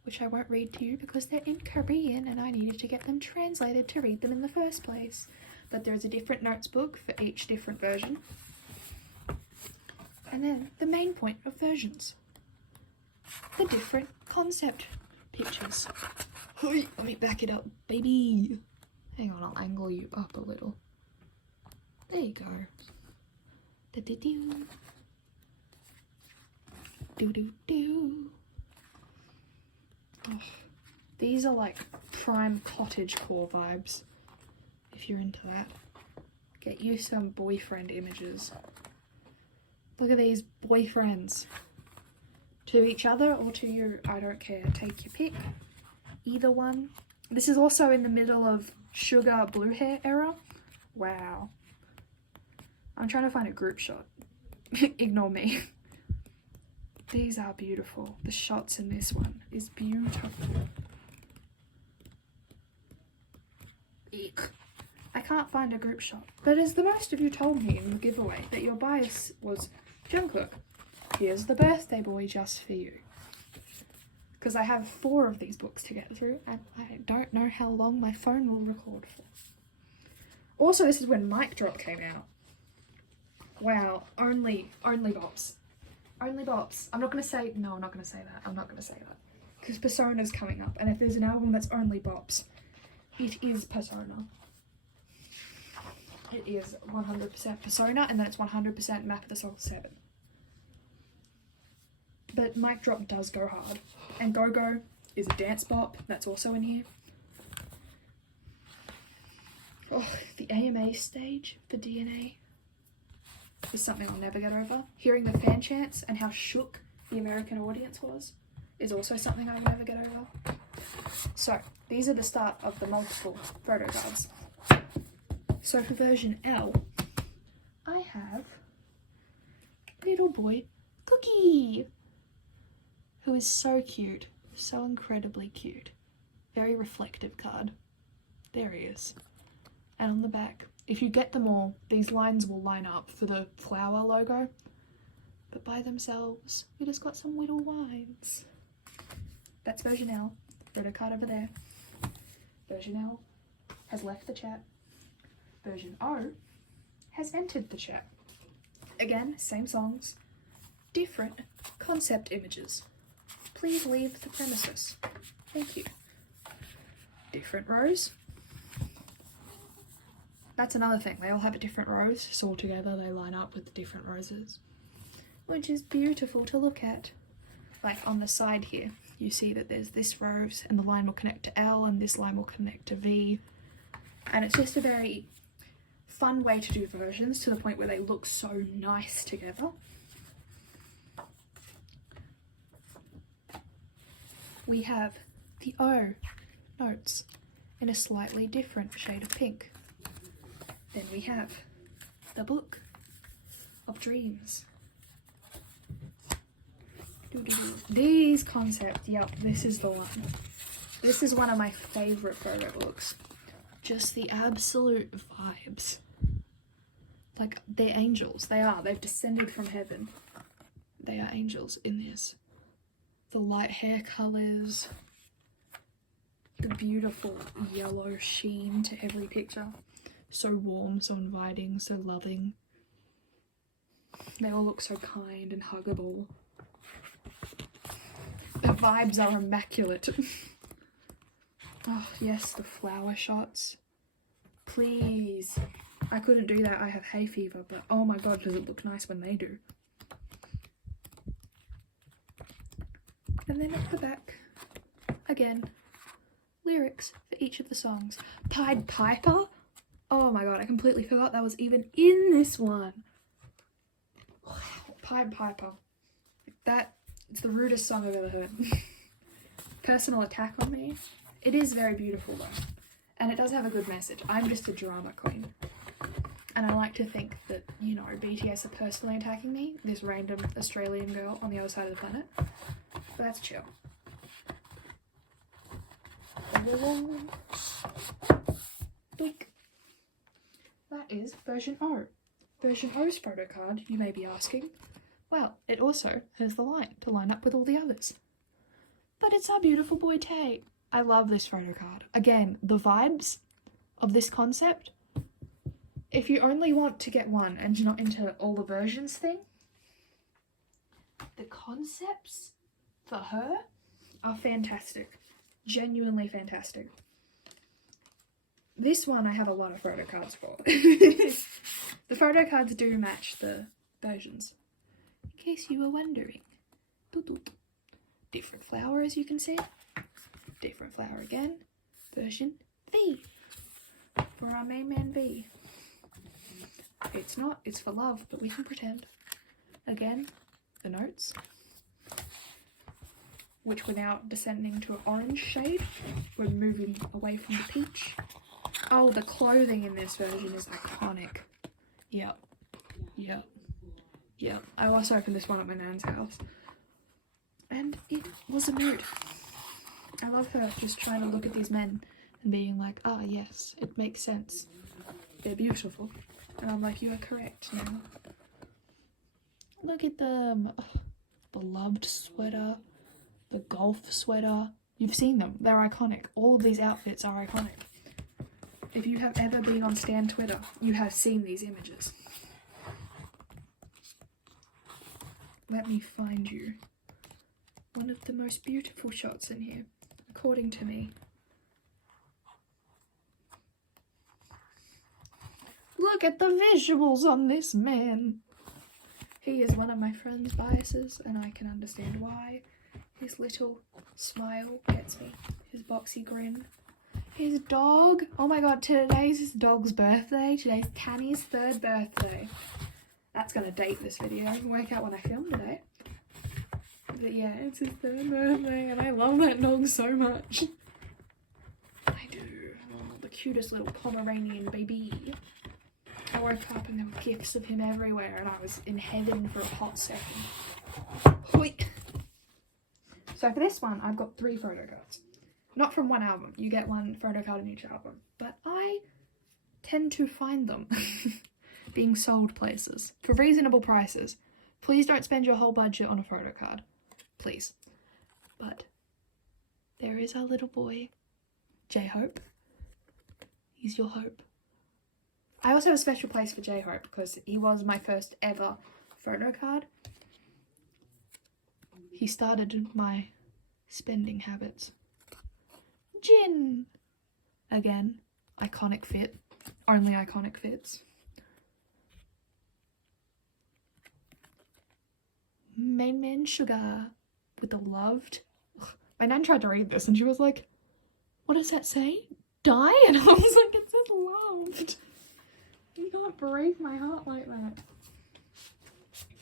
which I won't read to you because they're in Korean and I needed to get them translated to read them in the first place. But there's a different notes book for each different version. And then the main point of versions. The different concept pictures. Let me back it up, baby. Hang on, I'll angle you up a little. There you go. Do-do-do. Do-do-do. Oh, these are like prime cottagecore vibes, if you're into that. Get you some boyfriend images. Look at these boyfriends. To each other or to you, I don't care. Take your pick. Either one. This is also in the middle of Sugar Blue Hair era. Wow. I'm trying to find a group shot. Ignore me. These are beautiful. The shots in this one is beautiful. Eek. I can't find a group shot. But as the most of you told me in the giveaway that your bias was Jungkook, here's the birthday boy just for you. Because I have 4 of these books to get through and I don't know how long my phone will record for. Also, this is when Mic Drop came out. Wow, only bops. Only bops. I'm not going to say, no, I'm not going to say that. I'm not going to say that. Because Persona's coming up, and if there's an album that's only bops, it is Persona. It is 100% Persona, and then it's 100% Map of the Soul 7. But Mic Drop does go hard. And Go Go is a dance bop, that's also in here. Oh, the AMA stage for DNA is something I'll never get over. Hearing the fan chants and how shook the American audience was is also something I'll never get over. So, these are the start of the multiple photo cards. So for version L, I have little boy Cookie, who is so cute, so incredibly cute. Very reflective card. There he is. And on the back, if you get them all, these lines will line up for the flower logo. But by themselves, we just got some little lines. That's version L. Photo card over there. Version L has left the chat. Version O has entered the chat. Again, same songs, different concept images. Please leave the premises. Thank you. Different rows. That's another thing. They all have a different rose, so all together they line up with the different roses, which is beautiful to look at. Like on the side here, you see that there's this rose and the line will connect to L and this line will connect to V. And it's just a very fun way to do versions to the point where they look so nice together. We have the O notes in a slightly different shade of pink. Then we have the Book of Dreams. These concepts, yep, this is the one. This is one of my favourite photo books. Just the absolute vibes. Like, they're angels. They are. They've descended from heaven. They are angels in this. The light hair colours. The beautiful yellow sheen to every picture. So warm, so inviting, so loving. They all look so kind and huggable. The vibes are immaculate. Oh, yes, the flower shots. Please. I couldn't do that. I have hay fever, but oh my god, does it look nice when they do. And then at the back, again, lyrics for each of the songs. Pied Piper? Oh my god, I completely forgot that was even in this one. Wow, Pied Piper. That, it's the rudest song I've ever heard. Personal attack on me. It is very beautiful though, and it does have a good message. I'm just a drama queen, and I like to think that, you know, BTS are personally attacking me, this random Australian girl on the other side of the planet, but that's chill. Boink. That is version O. Version O's photo card, you may be asking. Well, it also has the line to line up with all the others. But it's our beautiful boy Tay. I love this photo card. Again, the vibes of this concept. If you only want to get one and you're not into all the versions thing, the concepts for her are fantastic. Genuinely fantastic. This one I have a lot of photo cards for. The photo cards do match the versions. In case you were wondering. Different flower, as you can see. Different flower again. Version V. For our main man V. It's not, it's for love, but we can pretend. Again, the notes. Which we're now descending to an orange shade. We're moving away from the peach. Oh, the clothing in this version is iconic. Yep. Yep. Yep. I also opened this one at my nan's house. And it was a mood. I love her just trying to look at these men and being like, ah, yes, it makes sense. They're beautiful. And I'm like, you are correct now. Look at them. Ugh. Beloved sweater. The golf sweater. You've seen them. They're iconic. All of these outfits are iconic. If you have ever been on Stan Twitter, you have seen these images. let me find you one of the most beautiful shots in here, according to me. Look at the visuals on this man. He is one of my friend's biases, and I can understand why. His little smile gets me. His boxy grin. His dog. Oh my god, today's his dog's birthday. Today's Canny's 3rd birthday. That's gonna date this video. I can work out when I filmed today. But yeah, it's his 3rd birthday, and I love that dog so much. I do. Oh, the cutest little Pomeranian baby. I woke up and there were gifs of him everywhere, and I was in heaven for a hot second. Hoi. So for this one, I've got 3 photo cards. Not from one album. You get 1 photo card in each album. But I tend to find them being sold places for reasonable prices. Please don't spend your whole budget on a photo card. Please. But there is our little boy, J-Hope. He's your hope. I also have a special place for J-Hope because he was my first ever photo card. He started my spending habits. Jin! Again, iconic fit. Only iconic fits. Main Man Sugar with the loved. Ugh. My nan tried to read this and she was like, what does that say? Die? And I was like, it says loved. You can't break my heart like that.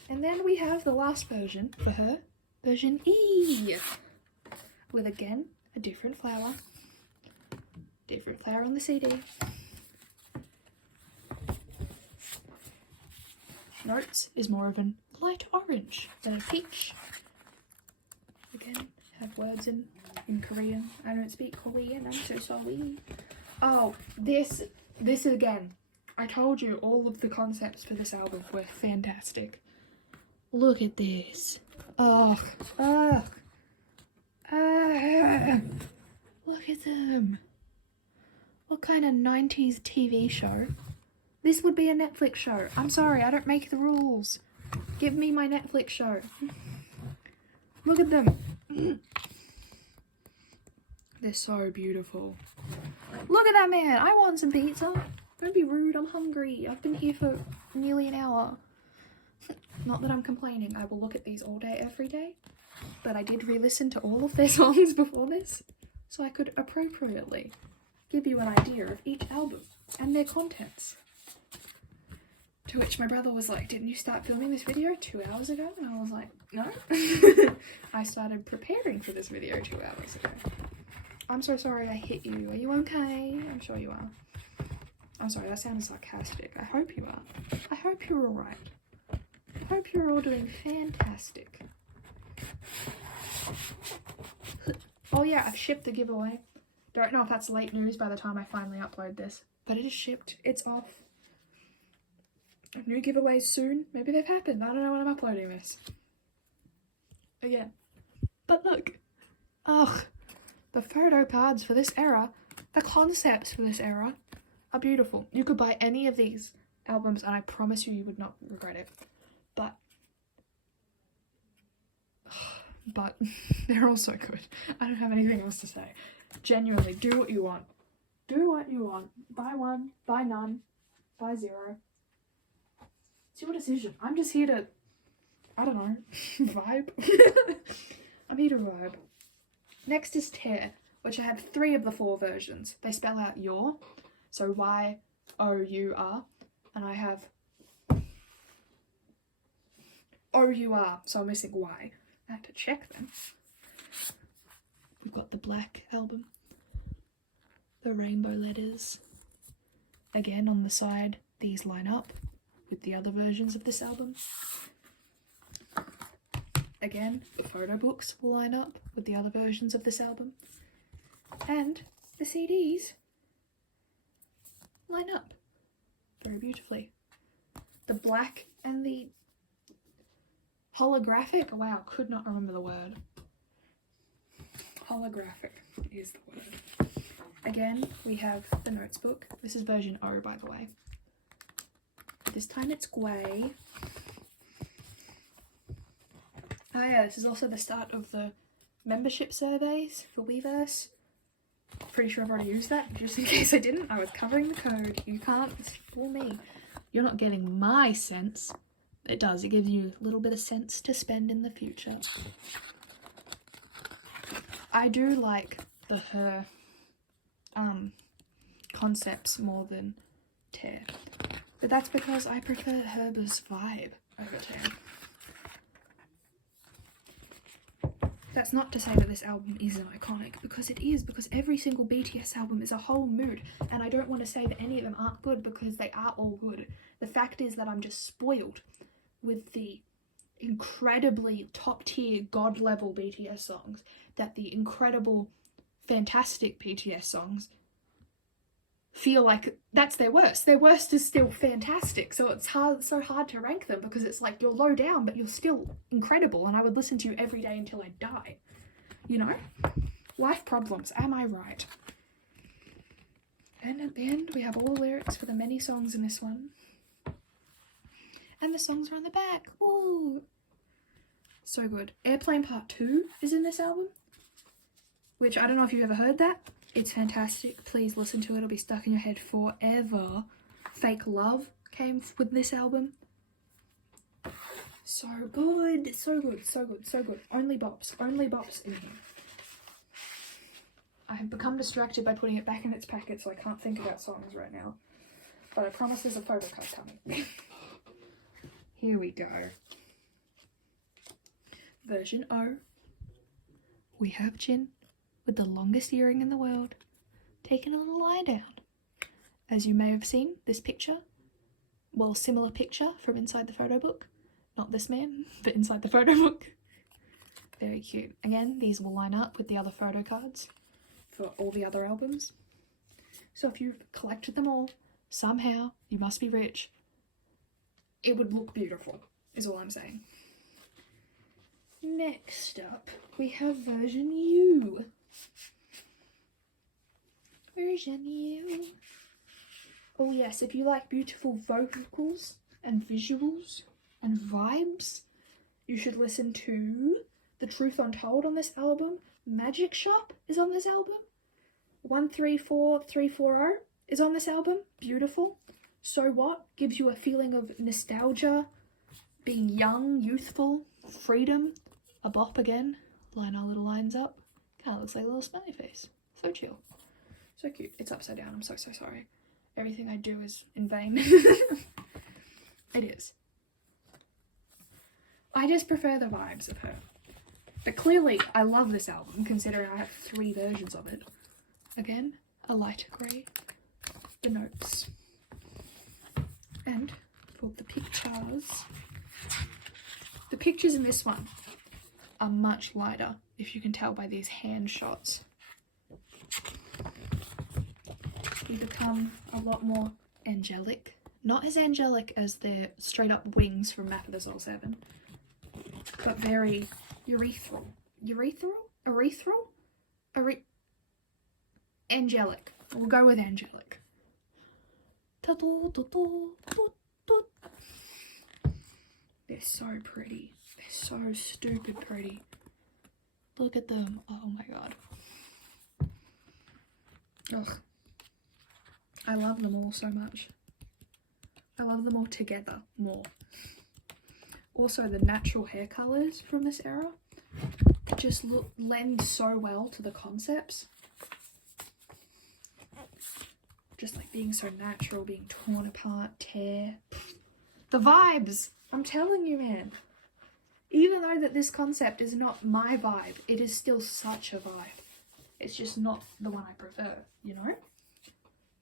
And then we have the last version for her. Version E. With again, a different flower. Different flower on the CD. Notes is more of an light orange than a peach. Again, have words in Korean. I don't speak Korean, I'm so sorry. Oh, this again. I told you all of the concepts for this album were fantastic. Look at this. Ugh. Ugh. Look at them. What kind of 90s TV show? This would be a Netflix show. I'm sorry, I don't make the rules. Give me my Netflix show. Look at them. They're so beautiful. Look at that man. I want some pizza. Don't be rude, I'm hungry. I've been here for nearly an hour. Not that I'm complaining. I will look at these all day, every day. But I did re-listen to all of their songs before this, so I could appropriately give you an idea of each album and their contents. To which my brother was like, didn't you start filming this video 2 hours ago? And I was like, no. I started preparing for this video 2 hours ago. I'm so sorry I hit you. Are you okay? I'm sure you are. I'm sorry, that sounded sarcastic. I hope you are. I hope you're alright. I hope you're all doing fantastic. Oh yeah, I've shipped the giveaway. Don't know if that's late news by the time I finally upload this, but it is shipped. It's off. New giveaways soon. Maybe they've happened. I don't know when I'm uploading this. Again. But look. Ugh. The photo cards for this era, the concepts for this era are beautiful. You could buy any of these albums and I promise you would not regret it. But they're all so good. I don't have anything else to say. Genuinely, do what you want. Do what you want. Buy one, buy none, buy 0. It's your decision. I'm just here to, I don't know, vibe. I'm here to vibe. Next is Tear, which I have 3 of the 4 versions. They spell out your, so Y-O-U-R, and I have O-U-R, so I'm missing Y. I have to check them. We've got the Black album, the rainbow letters. Again, on the side, these line up with the other versions of this album. Again, the photo books will line up with the other versions of this album. And the CDs line up very beautifully. The black and the holographic, wow, could not remember the word. Holographic is the word. Again, we have the notes book. This is version O, by the way. This time it's grey. Oh yeah, this is also the start of the membership surveys for Weverse. Pretty sure I've already used that. Just in case I didn't, I was covering the code. You can't fool me. You're not getting my cents. It does. It gives you a little bit of cents to spend in the future. I do like the her concepts more than Tear. But that's because I prefer Herber's vibe over Tear. That's not to say that this album isn't iconic, because it is, because every single BTS album is a whole mood, and I don't want to say that any of them aren't good, because they are all good. The fact is that I'm just spoiled with the incredibly top-tier, god-level BTS songs, that the incredible, fantastic BTS songs feel like that's their worst. Their worst is still fantastic, so it's so hard to rank them, because it's like you're low down but you're still incredible, and I would listen to you every day until I die. You know? Life problems, am I right? And at the end we have all the lyrics for the many songs in this one. And the songs are on the back. Woo! So good. Airplane Part 2 is in this album, which I don't know if you've ever heard that. It's fantastic. Please listen to it. It'll be stuck in your head forever. Fake Love came with this album. So good. So good. So good. So good. Only bops. Only bops in here. I have become distracted by putting it back in its packet, so I can't think about songs right now. But I promise there's a photocard coming. Here we go. Version O. We have Jin with the longest earring in the world, taking a little lie down. As you may have seen, this picture, well, similar picture from inside the photo book. Not this man, but inside the photo book. Very cute. Again, these will line up with the other photo cards for all the other albums. So if you've collected them all, somehow, you must be rich. It would look beautiful, is all I'm saying. Next up, we have version U. Version U. Oh yes, if you like beautiful vocals and visuals and vibes, you should listen to The Truth Untold on this album. Magic Shop is on this album. 134340 is on this album. Beautiful. So What gives you a feeling of nostalgia, being young, youthful, freedom. A bop again. Line our little lines up. Kind of looks like a little smiley face. So chill. So cute. It's upside down. I'm so sorry. Everything I do is in vain. It is. I just prefer the vibes of her. But clearly, I love this album, considering I have 3 versions of it. Again, a lighter grey. The notes. And for the pictures in this one are much lighter, if you can tell by these hand shots. We become a lot more angelic. Not as angelic as their straight up wings from Map of the Soul 7, but very urethral. Angelic. We'll go with angelic. They're so pretty. They're so stupid pretty. Look at them. Oh my god. Ugh. I love them all so much. I love them all together more. Also, the natural hair colours from this era just lend so well to the concepts. Just like being so natural, being torn apart, tear. The vibes! I'm telling you, man. Even though that this concept is not my vibe, it is still such a vibe. It's just not the one I prefer, you know?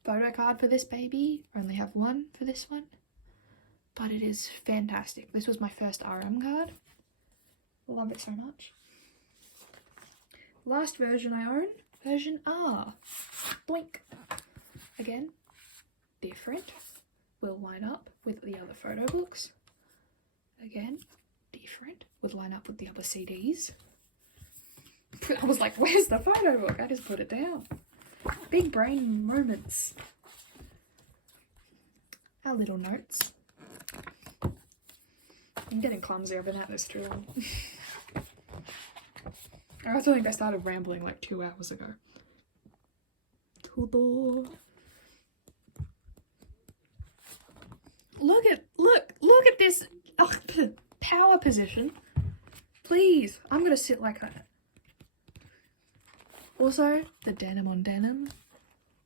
Photo card for this baby. Only have one for this one. But it is fantastic. This was my first RM card. Love it so much. Last version I own, version R. Boink. Again, different. Will line up with the other photo books. Again, different. Would line up with the other CDs. I was like, where's the photo book? I just put it down. Big brain moments. Our little notes. I'm getting clumsy. I've been at this too long. I also think I started rambling like 2 hours ago. Look at this power position. Please, I'm gonna sit like that. Also, the denim on denim,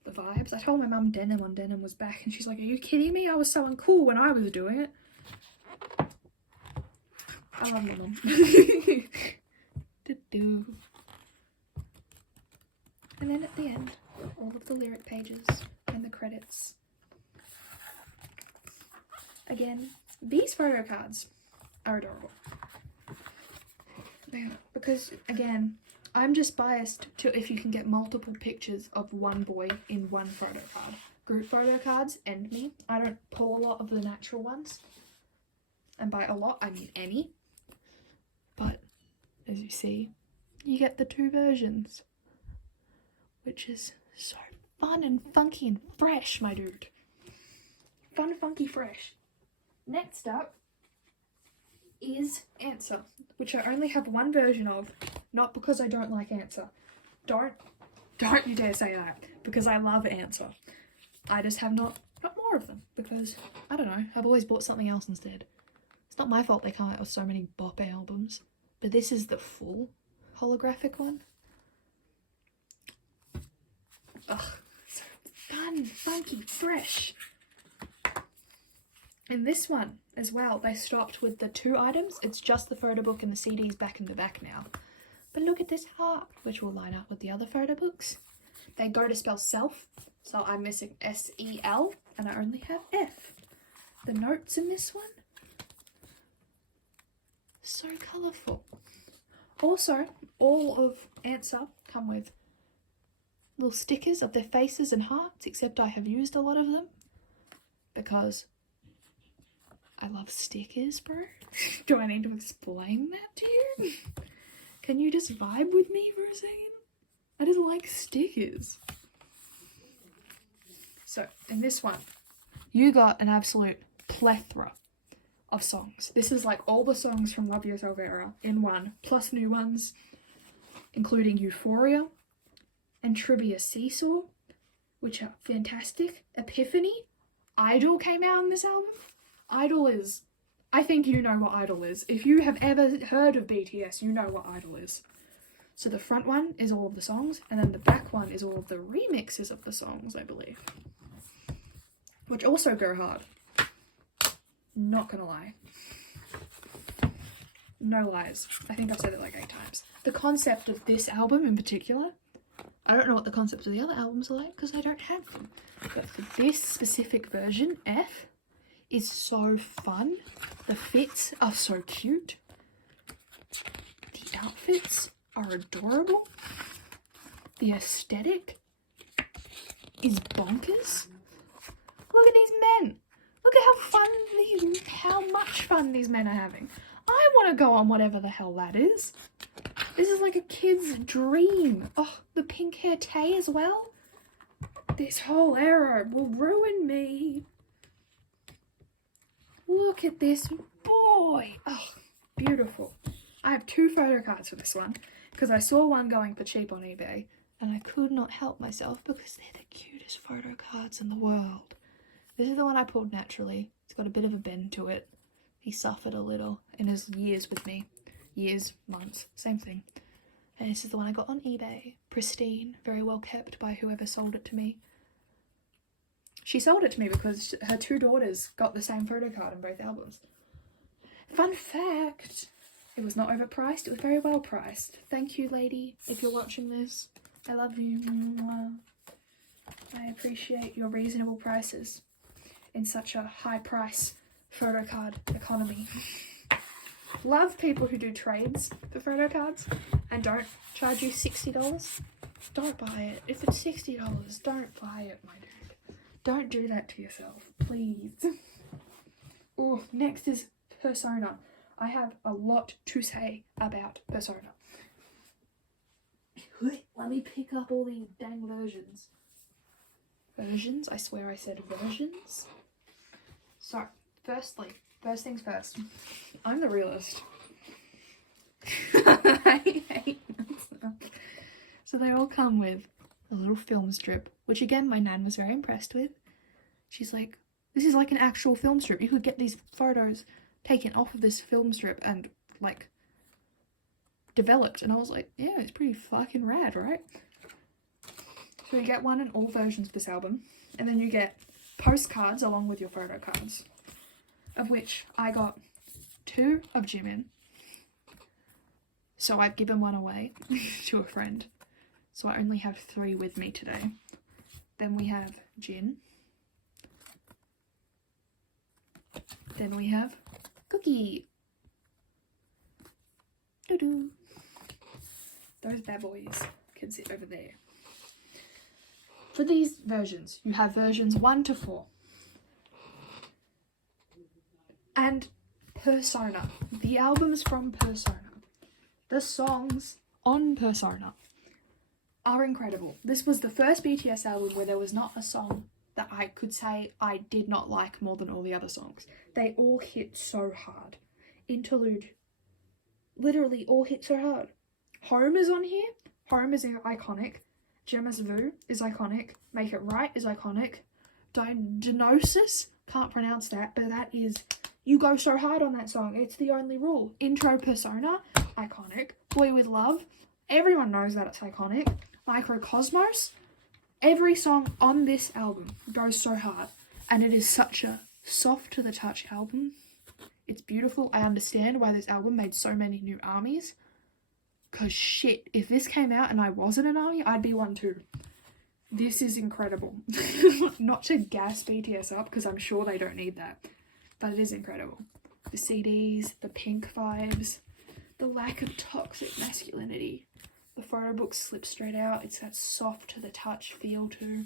the vibes. I told my mum denim on denim was back, and she's like, "Are you kidding me? I was so uncool when I was doing it." I love my mum. And then at the end, all of the lyric pages and the credits. Again, these photo cards are adorable. Because, again, I'm just biased to if you can get multiple pictures of one boy in one photo card. Group photo cards end me. I don't pull a lot of the natural ones. And by a lot, I mean any. But, as you see, you get the 2 versions. Which is so fun and funky and fresh, my dude. Fun, funky, fresh. Next up is Answer, which I only have one version of, not because I don't like Answer. Don't you dare say that, because I love Answer. I just have not more of them, because, I don't know, I've always bought something else instead. It's not my fault they come out with so many bop albums, but this is the full holographic one. Ugh, so fun, funky, fresh. And this one as well, they stopped with the 2 items. It's just the photo book and the CDs back in the back now. But look at this heart, which will line up with the other photo books. They go to spell self, so I'm missing S-E-L, and I only have F. The notes in this one, so colourful. Also, all of Answer come with little stickers of their faces and hearts, except I have used a lot of them because I love stickers, bro. Do I need to explain that to you? Can you just vibe with me for a second? I just like stickers. So, in this one, you got an absolute plethora of songs. This is like all the songs from Love Yourself era in one, plus new ones, including Euphoria and Trivia Seesaw, which are fantastic. Epiphany. Idol came out on this album. Idol is... I think you know what Idol is. If you have ever heard of BTS, you know what Idol is. So the front one is all of the songs, and then the back one is all of the remixes of the songs, I believe. Which also go hard. Not gonna lie. No lies. I think I've said it like 8 times. The concept of this album in particular, I don't know what the concept of the other albums are like because I don't have them. But for this specific version, F, is so fun. The fits are so cute. The outfits are adorable. The aesthetic is bonkers. Look at these men. Look at how much fun these men are having. I want to go on whatever the hell that is. This is like a kid's dream. Oh, the pink hair Tay as well. This whole era will ruin me. Look at this boy. Oh, beautiful. I have 2 photo cards for this one because I saw one going for cheap on eBay and I could not help myself because they're the cutest photo cards in the world. This is the one I pulled naturally. It's got a bit of a bend to it. He suffered a little in his years with me. Years, months, same thing. And this is the one I got on eBay. Pristine, very well kept by whoever sold it to me. She sold it to me because her 2 daughters got the same photo card in both albums. Fun fact, it was not overpriced, it was very well priced. Thank you, lady, if you're watching this. I love you. I appreciate your reasonable prices in such a high price photo card economy. Love people who do trades for photo cards and don't charge you $60. Don't buy it. If it's $60, don't buy it, my dude. Don't do that to yourself, please. Oh, next is Persona. I have a lot to say about Persona. Let me pick up all these dang versions. Versions? I swear I said versions. So, first things first. I'm the realist. I hate this. So they all come with a little film strip, which again my nan was very impressed with. She's like, this is like an actual film strip. You could get these photos taken off of this film strip and like developed. And I was like, yeah, it's pretty fucking rad, right? So you get one in all versions of this album, and then you get postcards along with your photo cards, of which I got 2 of Jimin. So I've given one away to a friend. So I only have 3 with me today. Then we have Jin. Then we have Cookie. Doo-doo. Those bad boys can sit over there. For these versions, you have versions 1 to 4. And Persona. The albums from Persona. The songs on Persona are incredible. This was the first BTS album where there was not a song that I could say I did not like more than all the other songs. They all hit so hard. Interlude. Literally all hit so hard. Home is on here. Home is iconic. Gemma's Vu is iconic. Make It Right is iconic. Diagnosis, can't pronounce that, but that is, you go so hard on that song. It's the only rule. Intro Persona, iconic. Boy With Love, everyone knows that it's iconic. Microcosmos, every song on this album goes so hard, and it is such a soft to the touch album. It's beautiful. I understand why this album made so many new armies. Cause shit, if this came out and I wasn't an army, I'd be one too. This is incredible. Not to gas BTS up, because I'm sure they don't need that. But it is incredible. The CDs, the pink vibes, the lack of toxic masculinity. The photo book slips straight out. It's that soft to the touch feel too.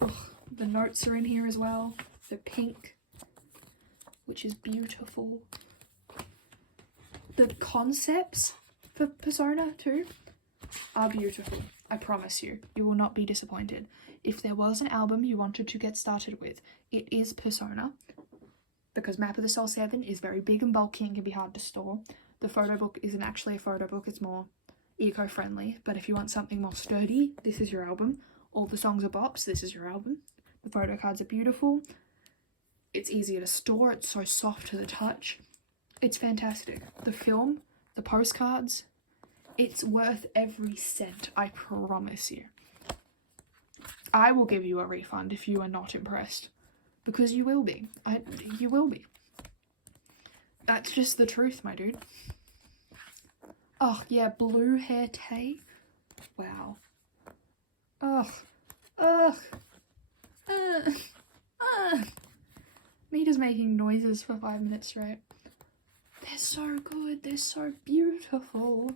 Ugh, the notes are in here as well. The pink, which is beautiful. The concepts for Persona too are beautiful. I promise you. You will not be disappointed. If there was an album you wanted to get started with, it is Persona. Because Map of the Soul 7 is very big and bulky and can be hard to store. The photo book isn't actually a photo book, it's more eco-friendly. But if you want something more sturdy, this is your album. All the songs are bops, this is your album. The photo cards are beautiful. It's easier to store, it's so soft to the touch. It's fantastic. The film, the postcards, it's worth every cent, I promise you. I will give you a refund if you are not impressed. Because you will be. You will be. That's just the truth, my dude. Oh, yeah, blue hair Tay. Wow. Ugh. Ugh. Me just making noises for 5 minutes straight. They're so good. They're so beautiful.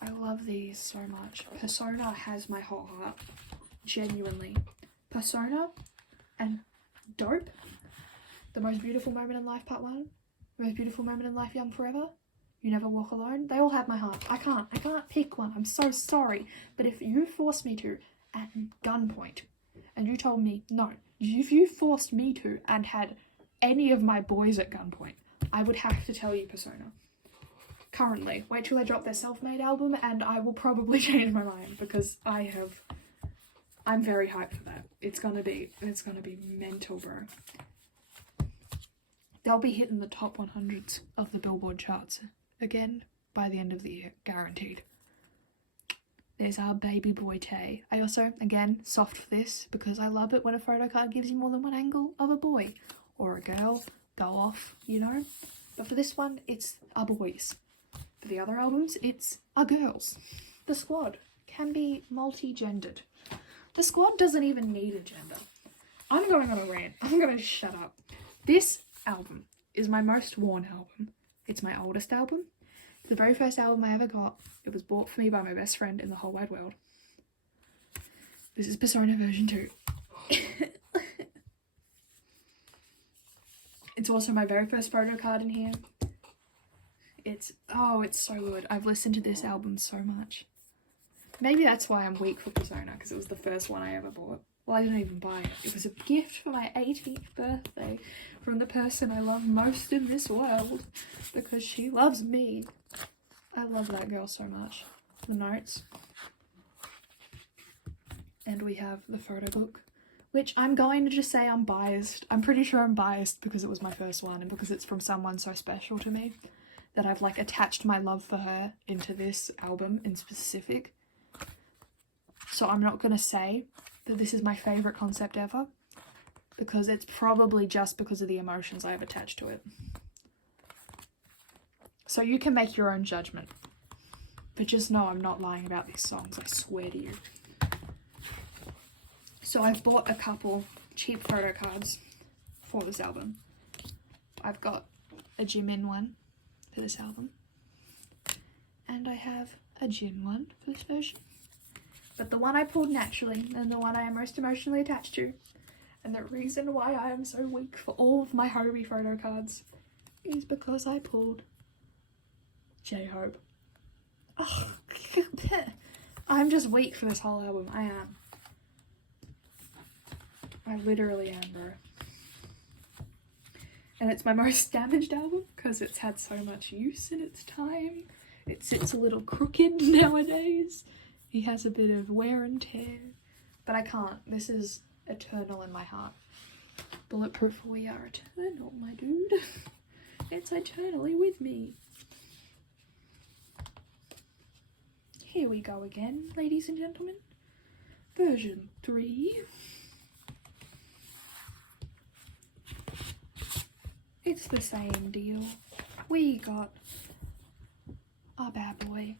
I love these so much. Persona has my whole heart. Genuinely. Persona and Dope. The Most Beautiful Moment in Life Part 1. The Most Beautiful Moment in Life Young Forever. You Never Walk Alone. They all have my heart. I can't pick one. I'm so sorry. But if you forced me to at gunpoint and you told me no, if you forced me to and had any of my boys at gunpoint, I would have to tell you Persona. Currently. Wait till they drop their self-made album and I will probably change my mind because I'm very hyped for that. It's gonna be mental, bro. They'll be hitting the top 100s of the Billboard charts again by the end of the year, guaranteed. There's our baby boy Tay. I also, again, soft for this because I love it when a photo card gives you more than one angle of a boy or a girl. Go off, you know? But for this one, it's our boys. For the other albums, it's our girls. The squad can be multi-gendered. The squad doesn't even need a gender. I'm going on a rant. I'm going to shut up. This album is my most worn album. It's my oldest album. It's the very first album I ever got. It was bought for me by my best friend in the whole wide world. This is Persona version 2. It's also my very first photo card in here. It's so good. I've listened to this album so much. Maybe that's why I'm weak for Persona, because it was the first one I ever bought. Well, I didn't even buy it. It was a gift for my 18th birthday from the person I love most in this world, because she loves me. I love that girl so much. the notes. And we have the photo book, which I'm going to just say I'm biased. I'm pretty sure I'm biased because it was my first one and because it's from someone so special to me that I've like attached my love for her into this album in specific. So I'm not going to say that this is my favourite concept ever because it's probably just because of the emotions I have attached to it. So you can make your own judgment. But just know I'm not lying about these songs, I swear to you. So I've bought a couple cheap photo cards for this album. I've got a Jimin one for this album. And I have a Jin one for this version. But the one I pulled naturally and the one I am most emotionally attached to, and the reason why I am so weak for all of my HYYH photo cards, is because I pulled J-Hope. Oh, I'm just weak for this whole album. I am. I literally am, bro. And it's my most damaged album because it's had so much use in its time. It sits a little crooked nowadays. He has a bit of wear and tear. But I can't. This is eternal in my heart. Bulletproof, we are eternal, my dude. It's eternally with me. Here we go again, ladies and gentlemen. Version 3. It's the same deal. We got our bad boy.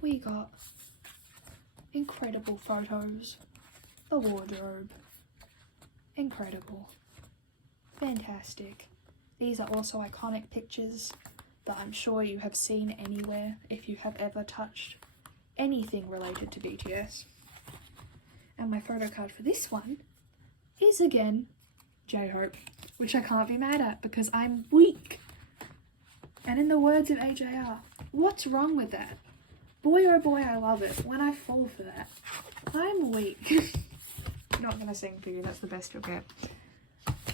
We got incredible photos. The wardrobe. Incredible. Fantastic. These are also iconic pictures that I'm sure you have seen anywhere if you have ever touched anything related to BTS. And my photo card for this one is again J-Hope, which I can't be mad at because I'm weak. And in the words of AJR, what's wrong with that? Boy oh boy, I love it when I fall for that. I'm weak. Not gonna sing for you, that's the best you'll get.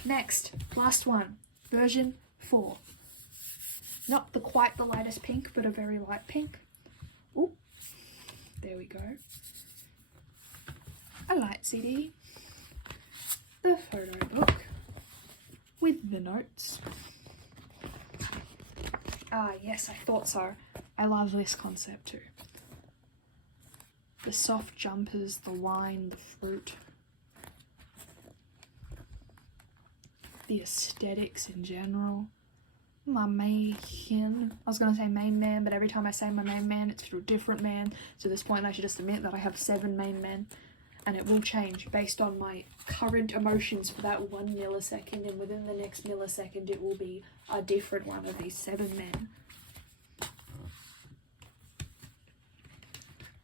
Next, last one, version 4. Not quite the lightest pink, but a very light pink. Oh, there we go. A light CD. The photo book with the notes. Ah, yes, I thought so. I love this concept too. The soft jumpers, the wine, the fruit. The aesthetics in general. My main, I was going to say main man, but every time I say my main man, it's to a different man. So at this point, I should just admit that I have 7 main men. And it will change based on my current emotions for that 1 millisecond. And within the next millisecond, it will be a different one of these 7 men.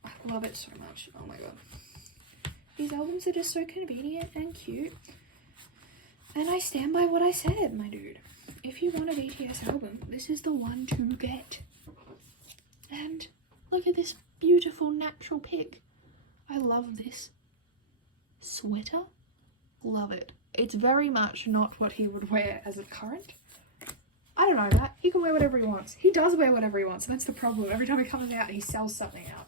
I love it so much. Oh my god. These albums are just so convenient and cute. And I stand by what I said, my dude. If you want a BTS album, this is the one to get. And look at this beautiful natural pic. I love this sweater. Love it. It's very much not what he would wear as a current. I don't know that. He can wear whatever he wants. He does wear whatever he wants, and that's the problem. Every time he comes out, he sells something out.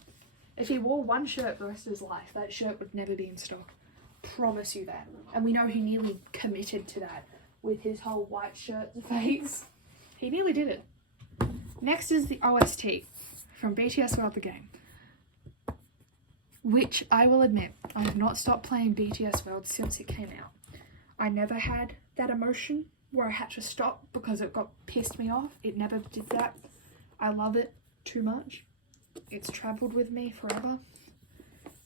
If he wore one shirt the rest of his life, that shirt would never be in stock. Promise you that. And we know he nearly committed to that with his whole white shirt phase. He nearly did it. Next is the OST from BTS World the Game, which I will admit, I have not stopped playing BTS World since it came out. I never had that emotion where I had to stop because it got pissed me off. It never did that. I love it too much. It's travelled with me forever.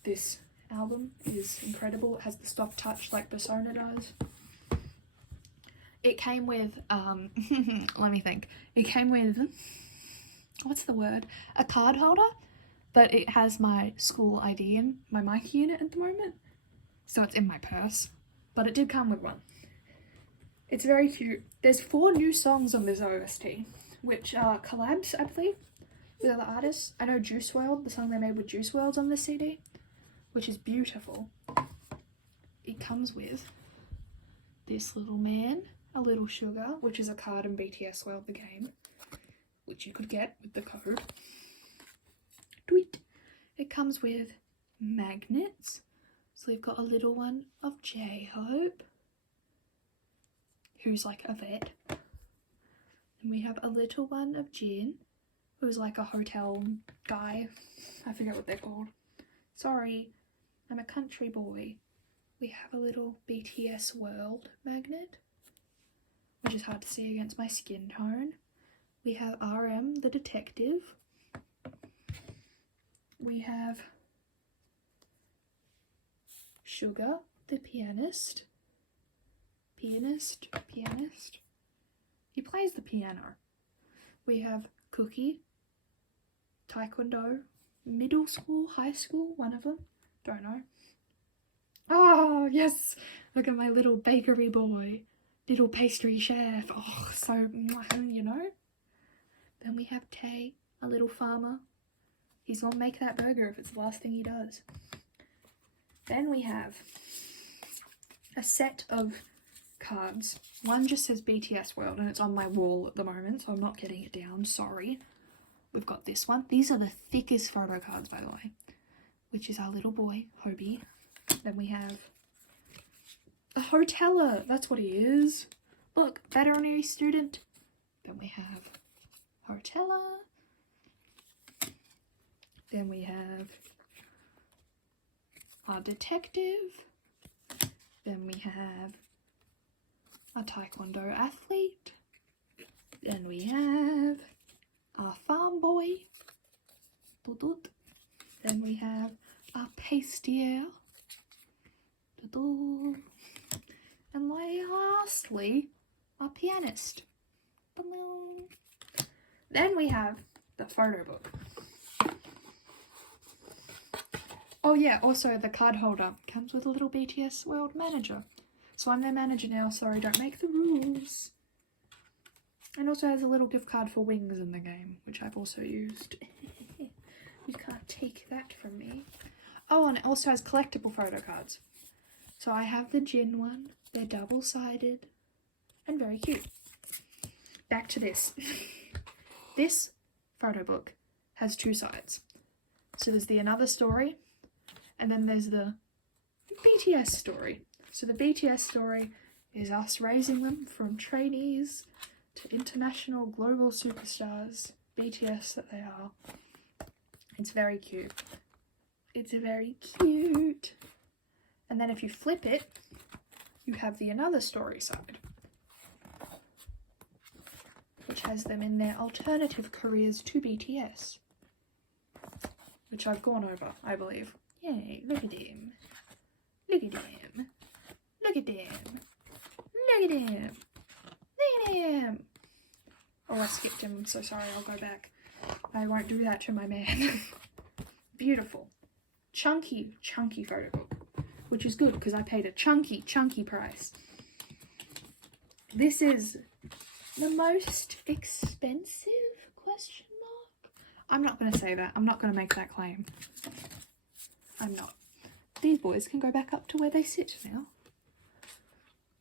This album is incredible. It has the soft touch like Persona does. It came with, let me think. It came with, what's the word? A card holder, but it has my school ID in, my Mikey in it at the moment. So it's in my purse, but it did come with one. It's very cute. There's 4 new songs on this OST, which are collabs, I believe, with other artists. I know Juice WRLD, the song they made with Juice WRLD's on this CD, which is beautiful. It comes with this little man, a little sugar, which is a card in BTS World the Game, which you could get with the code. comes with magnets. So we've got a little one of J-Hope, who's like a vet. And we have a little one of Jin, who's like a hotel guy. I forget what they're called. Sorry, I'm a country boy. We have a little BTS World magnet, which is hard to see against my skin tone. We have RM, the detective. We have Sugar, the pianist. Pianist. He plays the piano. We have Cookie, Taekwondo, middle school, high school, one of them. Don't know. Oh, yes! Look at my little bakery boy. Little pastry chef. Oh, so, you know. Then we have Tay, a little farmer. He's gonna make that burger if it's the last thing he does. Then we have a set of cards. One just says BTS World and it's on my wall at the moment, so I'm not getting it down, sorry. We've got this one. These are the thickest photo cards, by the way, which is our little boy, Hobie. Then we have a hoteler. That's what he is. Look, veterinary student. Then we have hoteler. Then we have our detective. Then we have a taekwondo athlete. Then we have our farm boy. Then we have our pastier. And lastly, our pianist. Then we have the photo book. Oh yeah, also the card holder comes with a little BTS World manager. So I'm their manager now, sorry, don't make the rules. And also has a little gift card for wings in the game, which I've also used. You can't take that from me. Oh, and it also has collectible photo cards. So I have the Jin one. They're double-sided and very cute. Back to this. This photo book has two sides. So there's the another story, and then there's the BTS story. So the BTS story is us raising them from trainees to international global superstars, BTS that they are. It's very cute. It's very cute. And then if you flip it, you have the another story side, which has them in their alternative careers to BTS, which I've gone over, I believe. Yay, look at him. Look at him. Look at him. Look at him. Look at him. Oh, I skipped him. I'm so sorry. I'll go back. I won't do that to my man. Beautiful. Chunky photo book. Which is good because I paid a chunky price. This is the most expensive ? I'm not going to say that. I'm not going to make that claim. I'm not. These boys can go back up to where they sit now.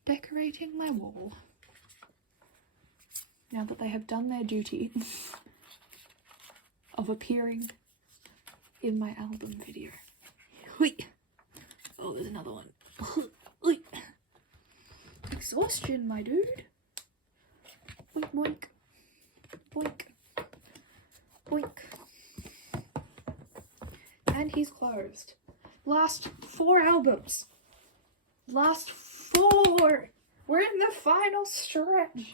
Decorating my wall. Now that they have done their duty of appearing in my album video. Oh, there's another one. Exhaustion, my dude. Boink, boink. Boink. Boink. And he's closed. Last 4 albums. Last 4. We're in the final stretch.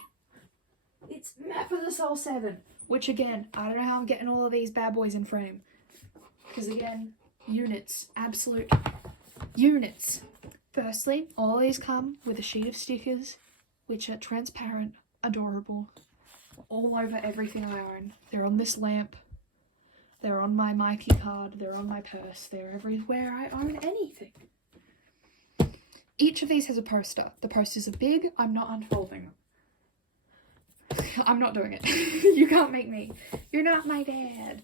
It's Map of the Soul 7. Which again, I don't know how I'm getting all of these bad boys in frame. Because again, units. Absolute units. Firstly, all these come with a sheet of stickers, which are transparent, adorable, all over everything I own. They're on this lamp, they're on my Mikey card, they're on my purse, they're everywhere I own anything. Each of these has a poster. The posters are big, I'm not unfolding them. I'm not doing it. You can't make me. You're not my dad.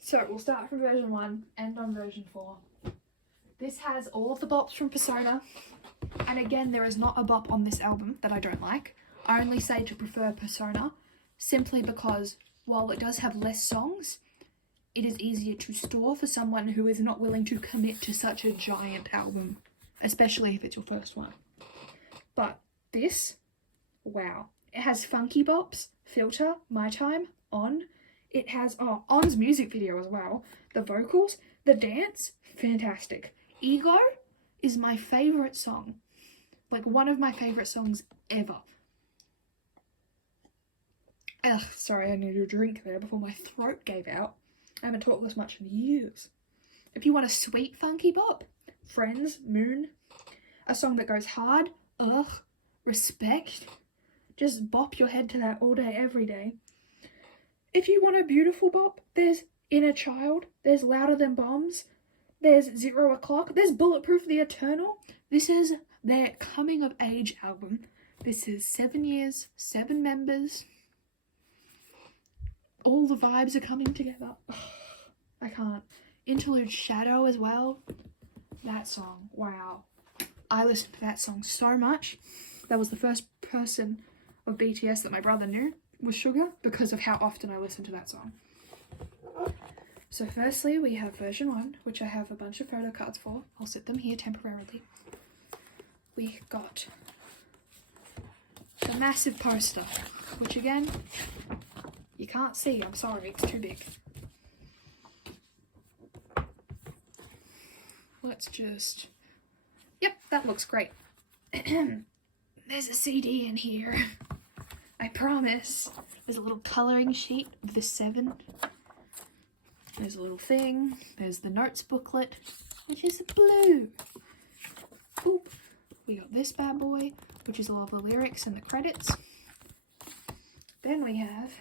So we'll start from version 1, end on version 4. This has all of the bops from Persona. And again, there is not a bop on this album that I don't like. I only say to prefer Persona simply because while it does have less songs, it is easier to store for someone who is not willing to commit to such a giant album, especially if it's your first one. But this, wow. It has Funky Bops, Filter, My Time, On. It has, On's music video as well. The vocals, the dance, fantastic. Ego is my favourite song. Like, one of my favourite songs ever. Ugh, sorry, I needed a drink there before my throat gave out. I haven't talked this much in years. If you want a sweet funky bop, Friends, Moon. A song that goes hard, ugh, Respect. Just bop your head to that all day, every day. If you want a beautiful bop, there's Inner Child, there's Louder Than Bombs, there's 0 O'Clock, there's Bulletproof the Eternal. This is their coming of age album. This is 7 years, 7 members. All the vibes are coming together. I can't. Interlude Shadow as well. That song, wow. I listened to that song so much. That was the first person of BTS that my brother knew was Sugar because of how often I listened to that song. So firstly, we have version 1, which I have a bunch of photo cards for. I'll sit them here temporarily. We got the massive poster, which again, you can't see, I'm sorry, it's too big. Let's just, yep, that looks great. There's a CD in here, I promise. There's a little colouring sheet of the 7. There's a little thing, there's the notes booklet, which is blue. Boop. We got this bad boy, which is all of the lyrics and the credits. Then we have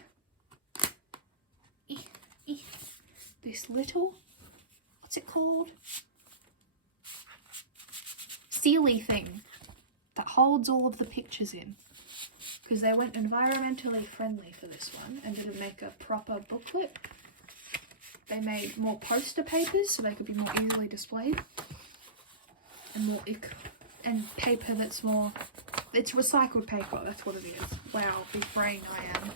this little, what's it called? Sealy thing that holds all of the pictures in. Because they went environmentally friendly for this one and didn't make a proper booklet. They made more poster papers so they could be more easily displayed. And paper that's more, it's recycled paper, that's what it is. Wow, big brain I am.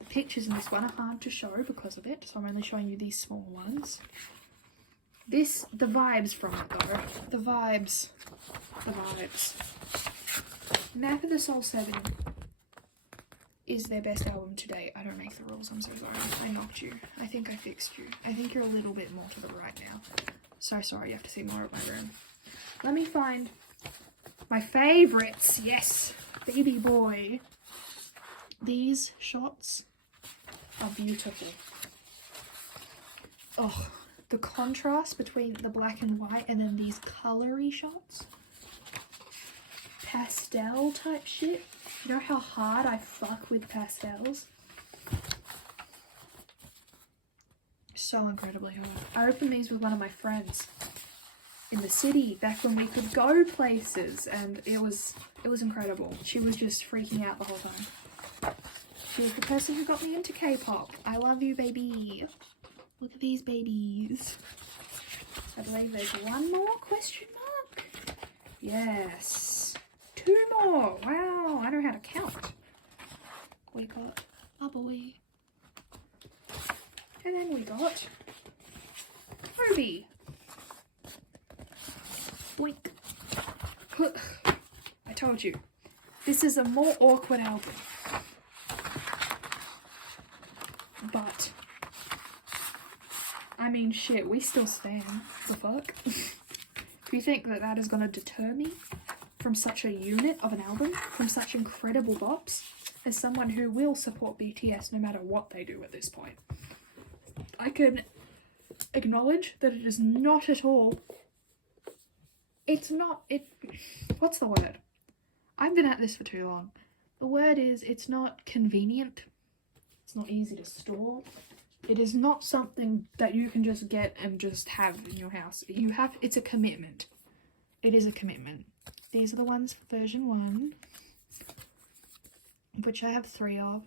The pictures in this one are hard to show because of it, so I'm only showing you these small ones. The vibes from it though, the vibes. Map of the Soul 7 is their best album to date. I don't make the rules, I'm so sorry. I knocked you. I think I fixed you. I think you're a little bit more to the right now. So sorry, you have to see more of my room. Let me find my favourites. Yes, Baby Boy. These shots are beautiful. Oh, the contrast between the black and white and then these colory shots. Pastel type shit. You know how hard I fuck with pastels? So incredibly hard. I opened these with one of my friends in the city back when we could go places, and it was incredible. She was just freaking out the whole time. She was the person who got me into K-pop. I love you, baby. Look at these babies. I believe there's one more question mark. Yes. 2 more. Wow, I know how to count. We got a boy. And then we got Obi. Boink. I told you. This is a more awkward album. But I mean, shit, we still stand. The fuck? If you think that that is going to deter me from such a unit of an album, from such incredible bops, as someone who will support BTS no matter what they do at this point, I can acknowledge that it is not at all. What's the word? I've been at this for too long. The word is, it's not convenient. It's not easy to store. It is not something that you can just get and just have in your house. It's a commitment. It is a commitment. These are the ones for version 1, which I have 3 of.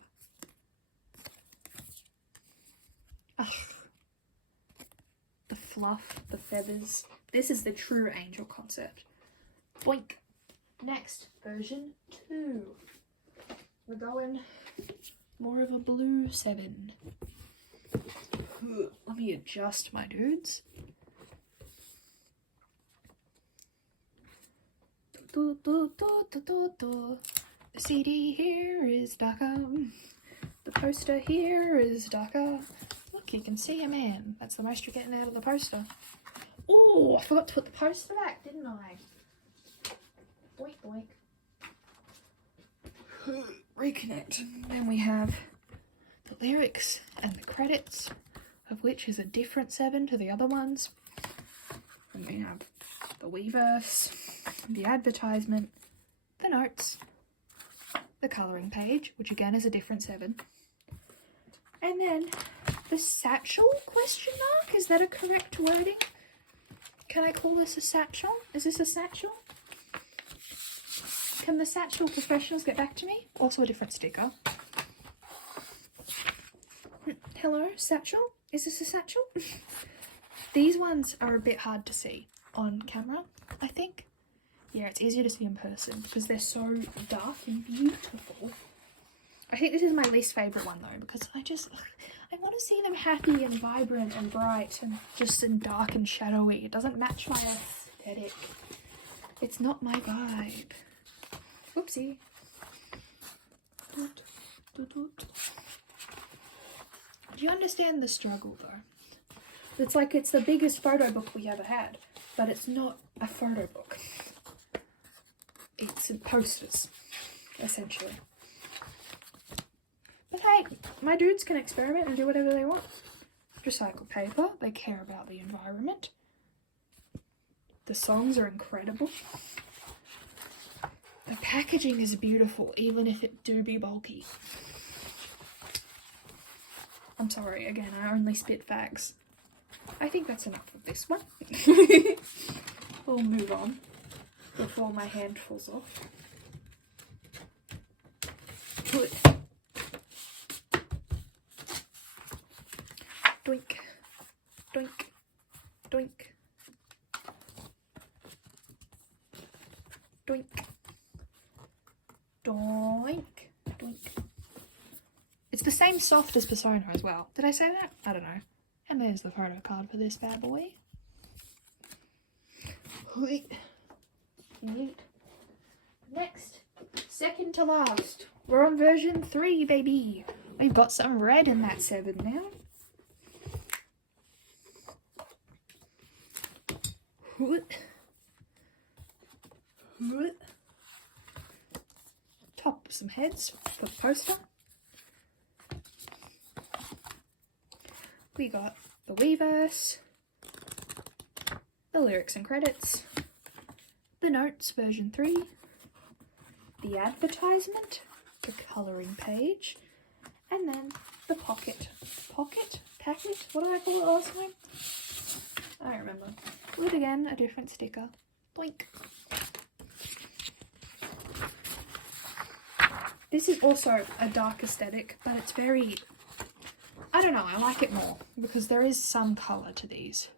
Ugh. The fluff, the feathers. This is the true angel concept. Boink. Next, version 2. We're going more of a blue 7. Let me adjust my dudes. The CD here is darker. The poster here is darker. Look, you can see him in. That's the most you're getting out of the poster. Oh, I forgot to put the poster back, didn't I? Boink, boink. Reconnect. Then we have the lyrics and the credits, of which is a different 7 to the other ones. And we have the Weverse, the advertisement, the notes, the colouring page, which again is a different 7. And then the satchel question mark? Is that a correct wording? Can I call this a satchel? Is this a satchel? Can the satchel professionals get back to me? Also a different sticker. Hello, satchel? Is this a satchel? These ones are a bit hard to see on camera, I think. Yeah, it's easier to see in person because they're so dark and beautiful. I think this is my least favourite one though, because I want to see them happy and vibrant and bright and just in dark and shadowy. It doesn't match my aesthetic. It's not my vibe. Oopsie. Do you understand the struggle though? It's like it's the biggest photo book we ever had, but it's not a photo book. It's posters, essentially. But hey, my dudes can experiment and do whatever they want. Recycle paper, they care about the environment. The songs are incredible. The packaging is beautiful, even if it do be bulky. I'm sorry, again, I only spit facts. I think that's enough of this one. We'll move on before my hand falls off. Good. Doink, doink, doink, doink, doink, doink. It's the same soft as Persona as well. Did I say that? I don't know. And there's the photo card for this bad boy. Next, second to last. We're on version 3, baby. We've got some red in that 7 now. Top some heads for the poster. We got the Weverse, the lyrics and credits, the notes version 3, the advertisement, the colouring page, and then the packet, what did I call it last time? I don't remember. With again a different sticker. Boink. This is also a dark aesthetic, but it's very, I don't know, I like it more because there is some colour to these.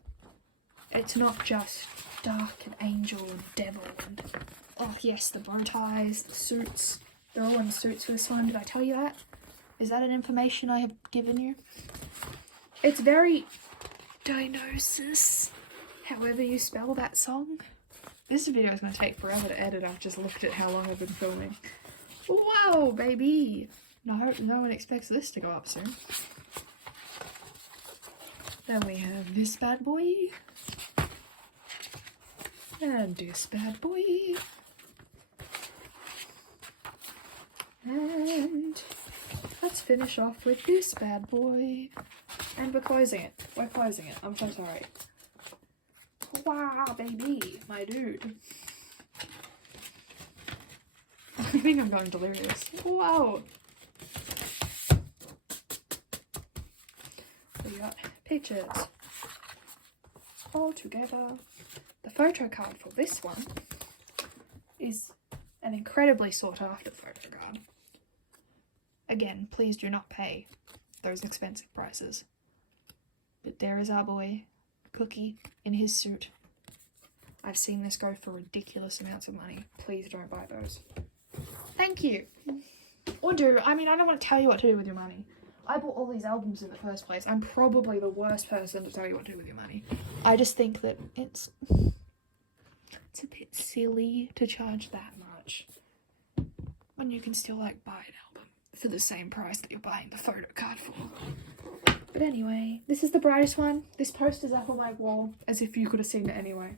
It's not just dark and angel and devil and, oh yes, the bow ties, the suits. They're all in suits for this one. Did I tell you that? Is that an information I have given you? It's very Dionysus, however you spell that song. This video is going to take forever to edit. I've just looked at how long I've been filming. Wow, baby! No one expects this to go up soon. Then we have this bad boy. And this bad boy. And let's finish off with this bad boy. And we're closing it. I'm so sorry. Wow, baby, my dude. I think I'm going delirious. Wow. We got pictures all together. The photo card for this one is an incredibly sought after photo card. Again, please do not pay those expensive prices. But there is our boy, Cookie, in his suit. I've seen this go for ridiculous amounts of money. Please don't buy those. Thank you. Or do. I mean, I don't want to tell you what to do with your money. I bought all these albums in the first place. I'm probably the worst person to tell you what to do with your money. I just think that it's a bit silly to charge that much when you can still like buy an album for the same price that you're buying the Photocard for. But anyway, this is the brightest one. This poster's up on my wall as if you could have seen it anyway.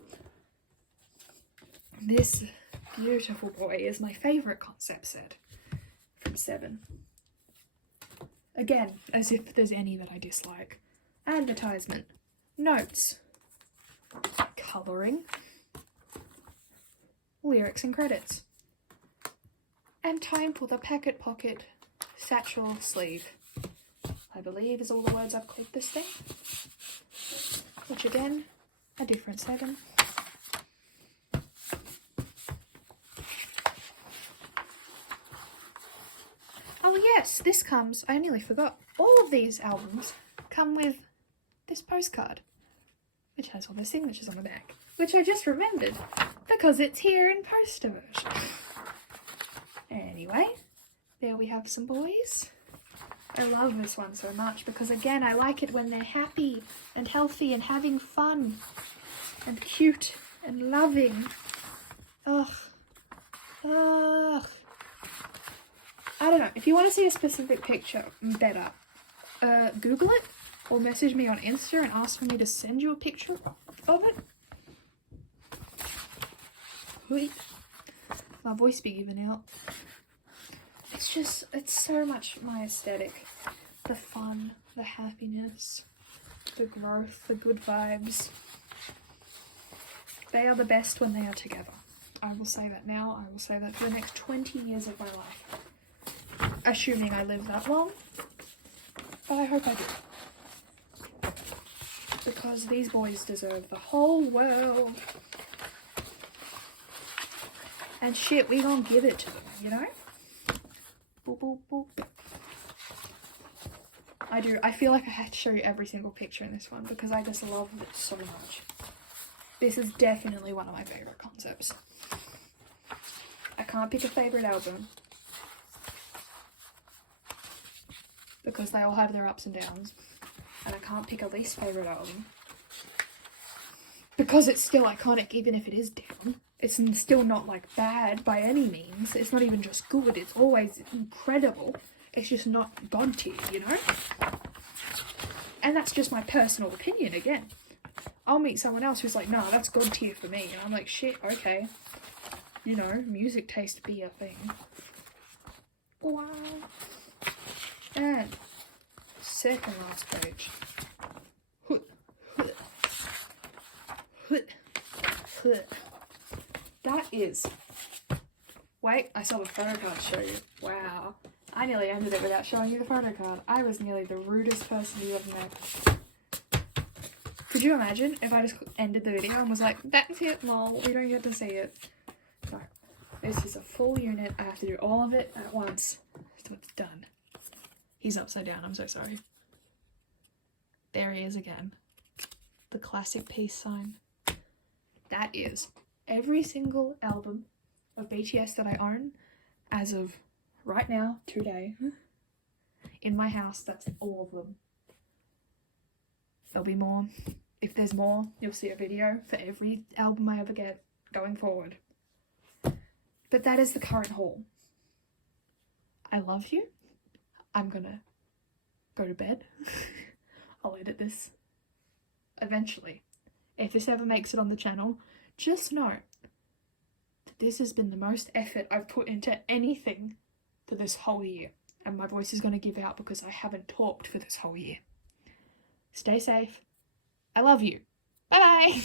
This beautiful boy is my favourite concept set from 7. Again, as if there's any that I dislike. Advertisement. Notes. Colouring. Lyrics and credits. And time for the packet pocket satchel sleeve. I believe is all the words I've called this thing. Which again, a different 7. Oh yes, this comes, I nearly forgot, all of these albums come with this postcard, which has all the signatures on the back, which I just remembered, because it's here in poster version. Anyway, there we have some boys. I love this one so much, because again, I like it when they're happy and healthy and having fun, and cute and loving. Ugh. Ugh. I don't know, if you want to see a specific picture better, Google it or message me on Insta and ask for me to send you a picture of it. Wait, my voice be giving out. It's so much my aesthetic. The fun, the happiness, the growth, the good vibes. They are the best when they are together. I will say that now, I will say that for the next 20 years of my life. Assuming I live that long, but I hope I do. Because these boys deserve the whole world. And shit, we gonna give it to them, you know? Boop, boop, boop. I feel like I had to show you every single picture in this one because I just love it so much. This is definitely one of my favourite concepts. I can't pick a favourite album, because they all have their ups and downs, and I can't pick a least favourite album because it's still iconic even if it is down. It's still not like bad by any means. It's not even just good, it's always incredible. It's just not God tier, you know? And that's just my personal opinion again. I'll meet someone else who's like, nah, that's God tier for me. And I'm like, shit, okay. You know, music taste be a thing. Wow. And second last page. That is... Wait, I saw the photo card to show you. Wow. I nearly ended it without showing you the photo card. I was nearly the rudest person you ever met. Could you imagine if I just ended the video and was like, that's it, lol, we don't get to see it. No. This is a full unit. I have to do all of it at once. So it's done. He's upside down, I'm so sorry. There he is again. The classic peace sign. That is every single album of BTS that I own as of right now, today, in my house. That's all of them. There'll be more. If there's more, you'll see a video for every album I ever get going forward. But that is the current haul. I love you. I'm gonna go to bed. I'll edit this eventually. If this ever makes it on the channel, just know that this has been the most effort I've put into anything for this whole year. And my voice is going to give out because I haven't talked for this whole year. Stay safe. I love you. Bye bye.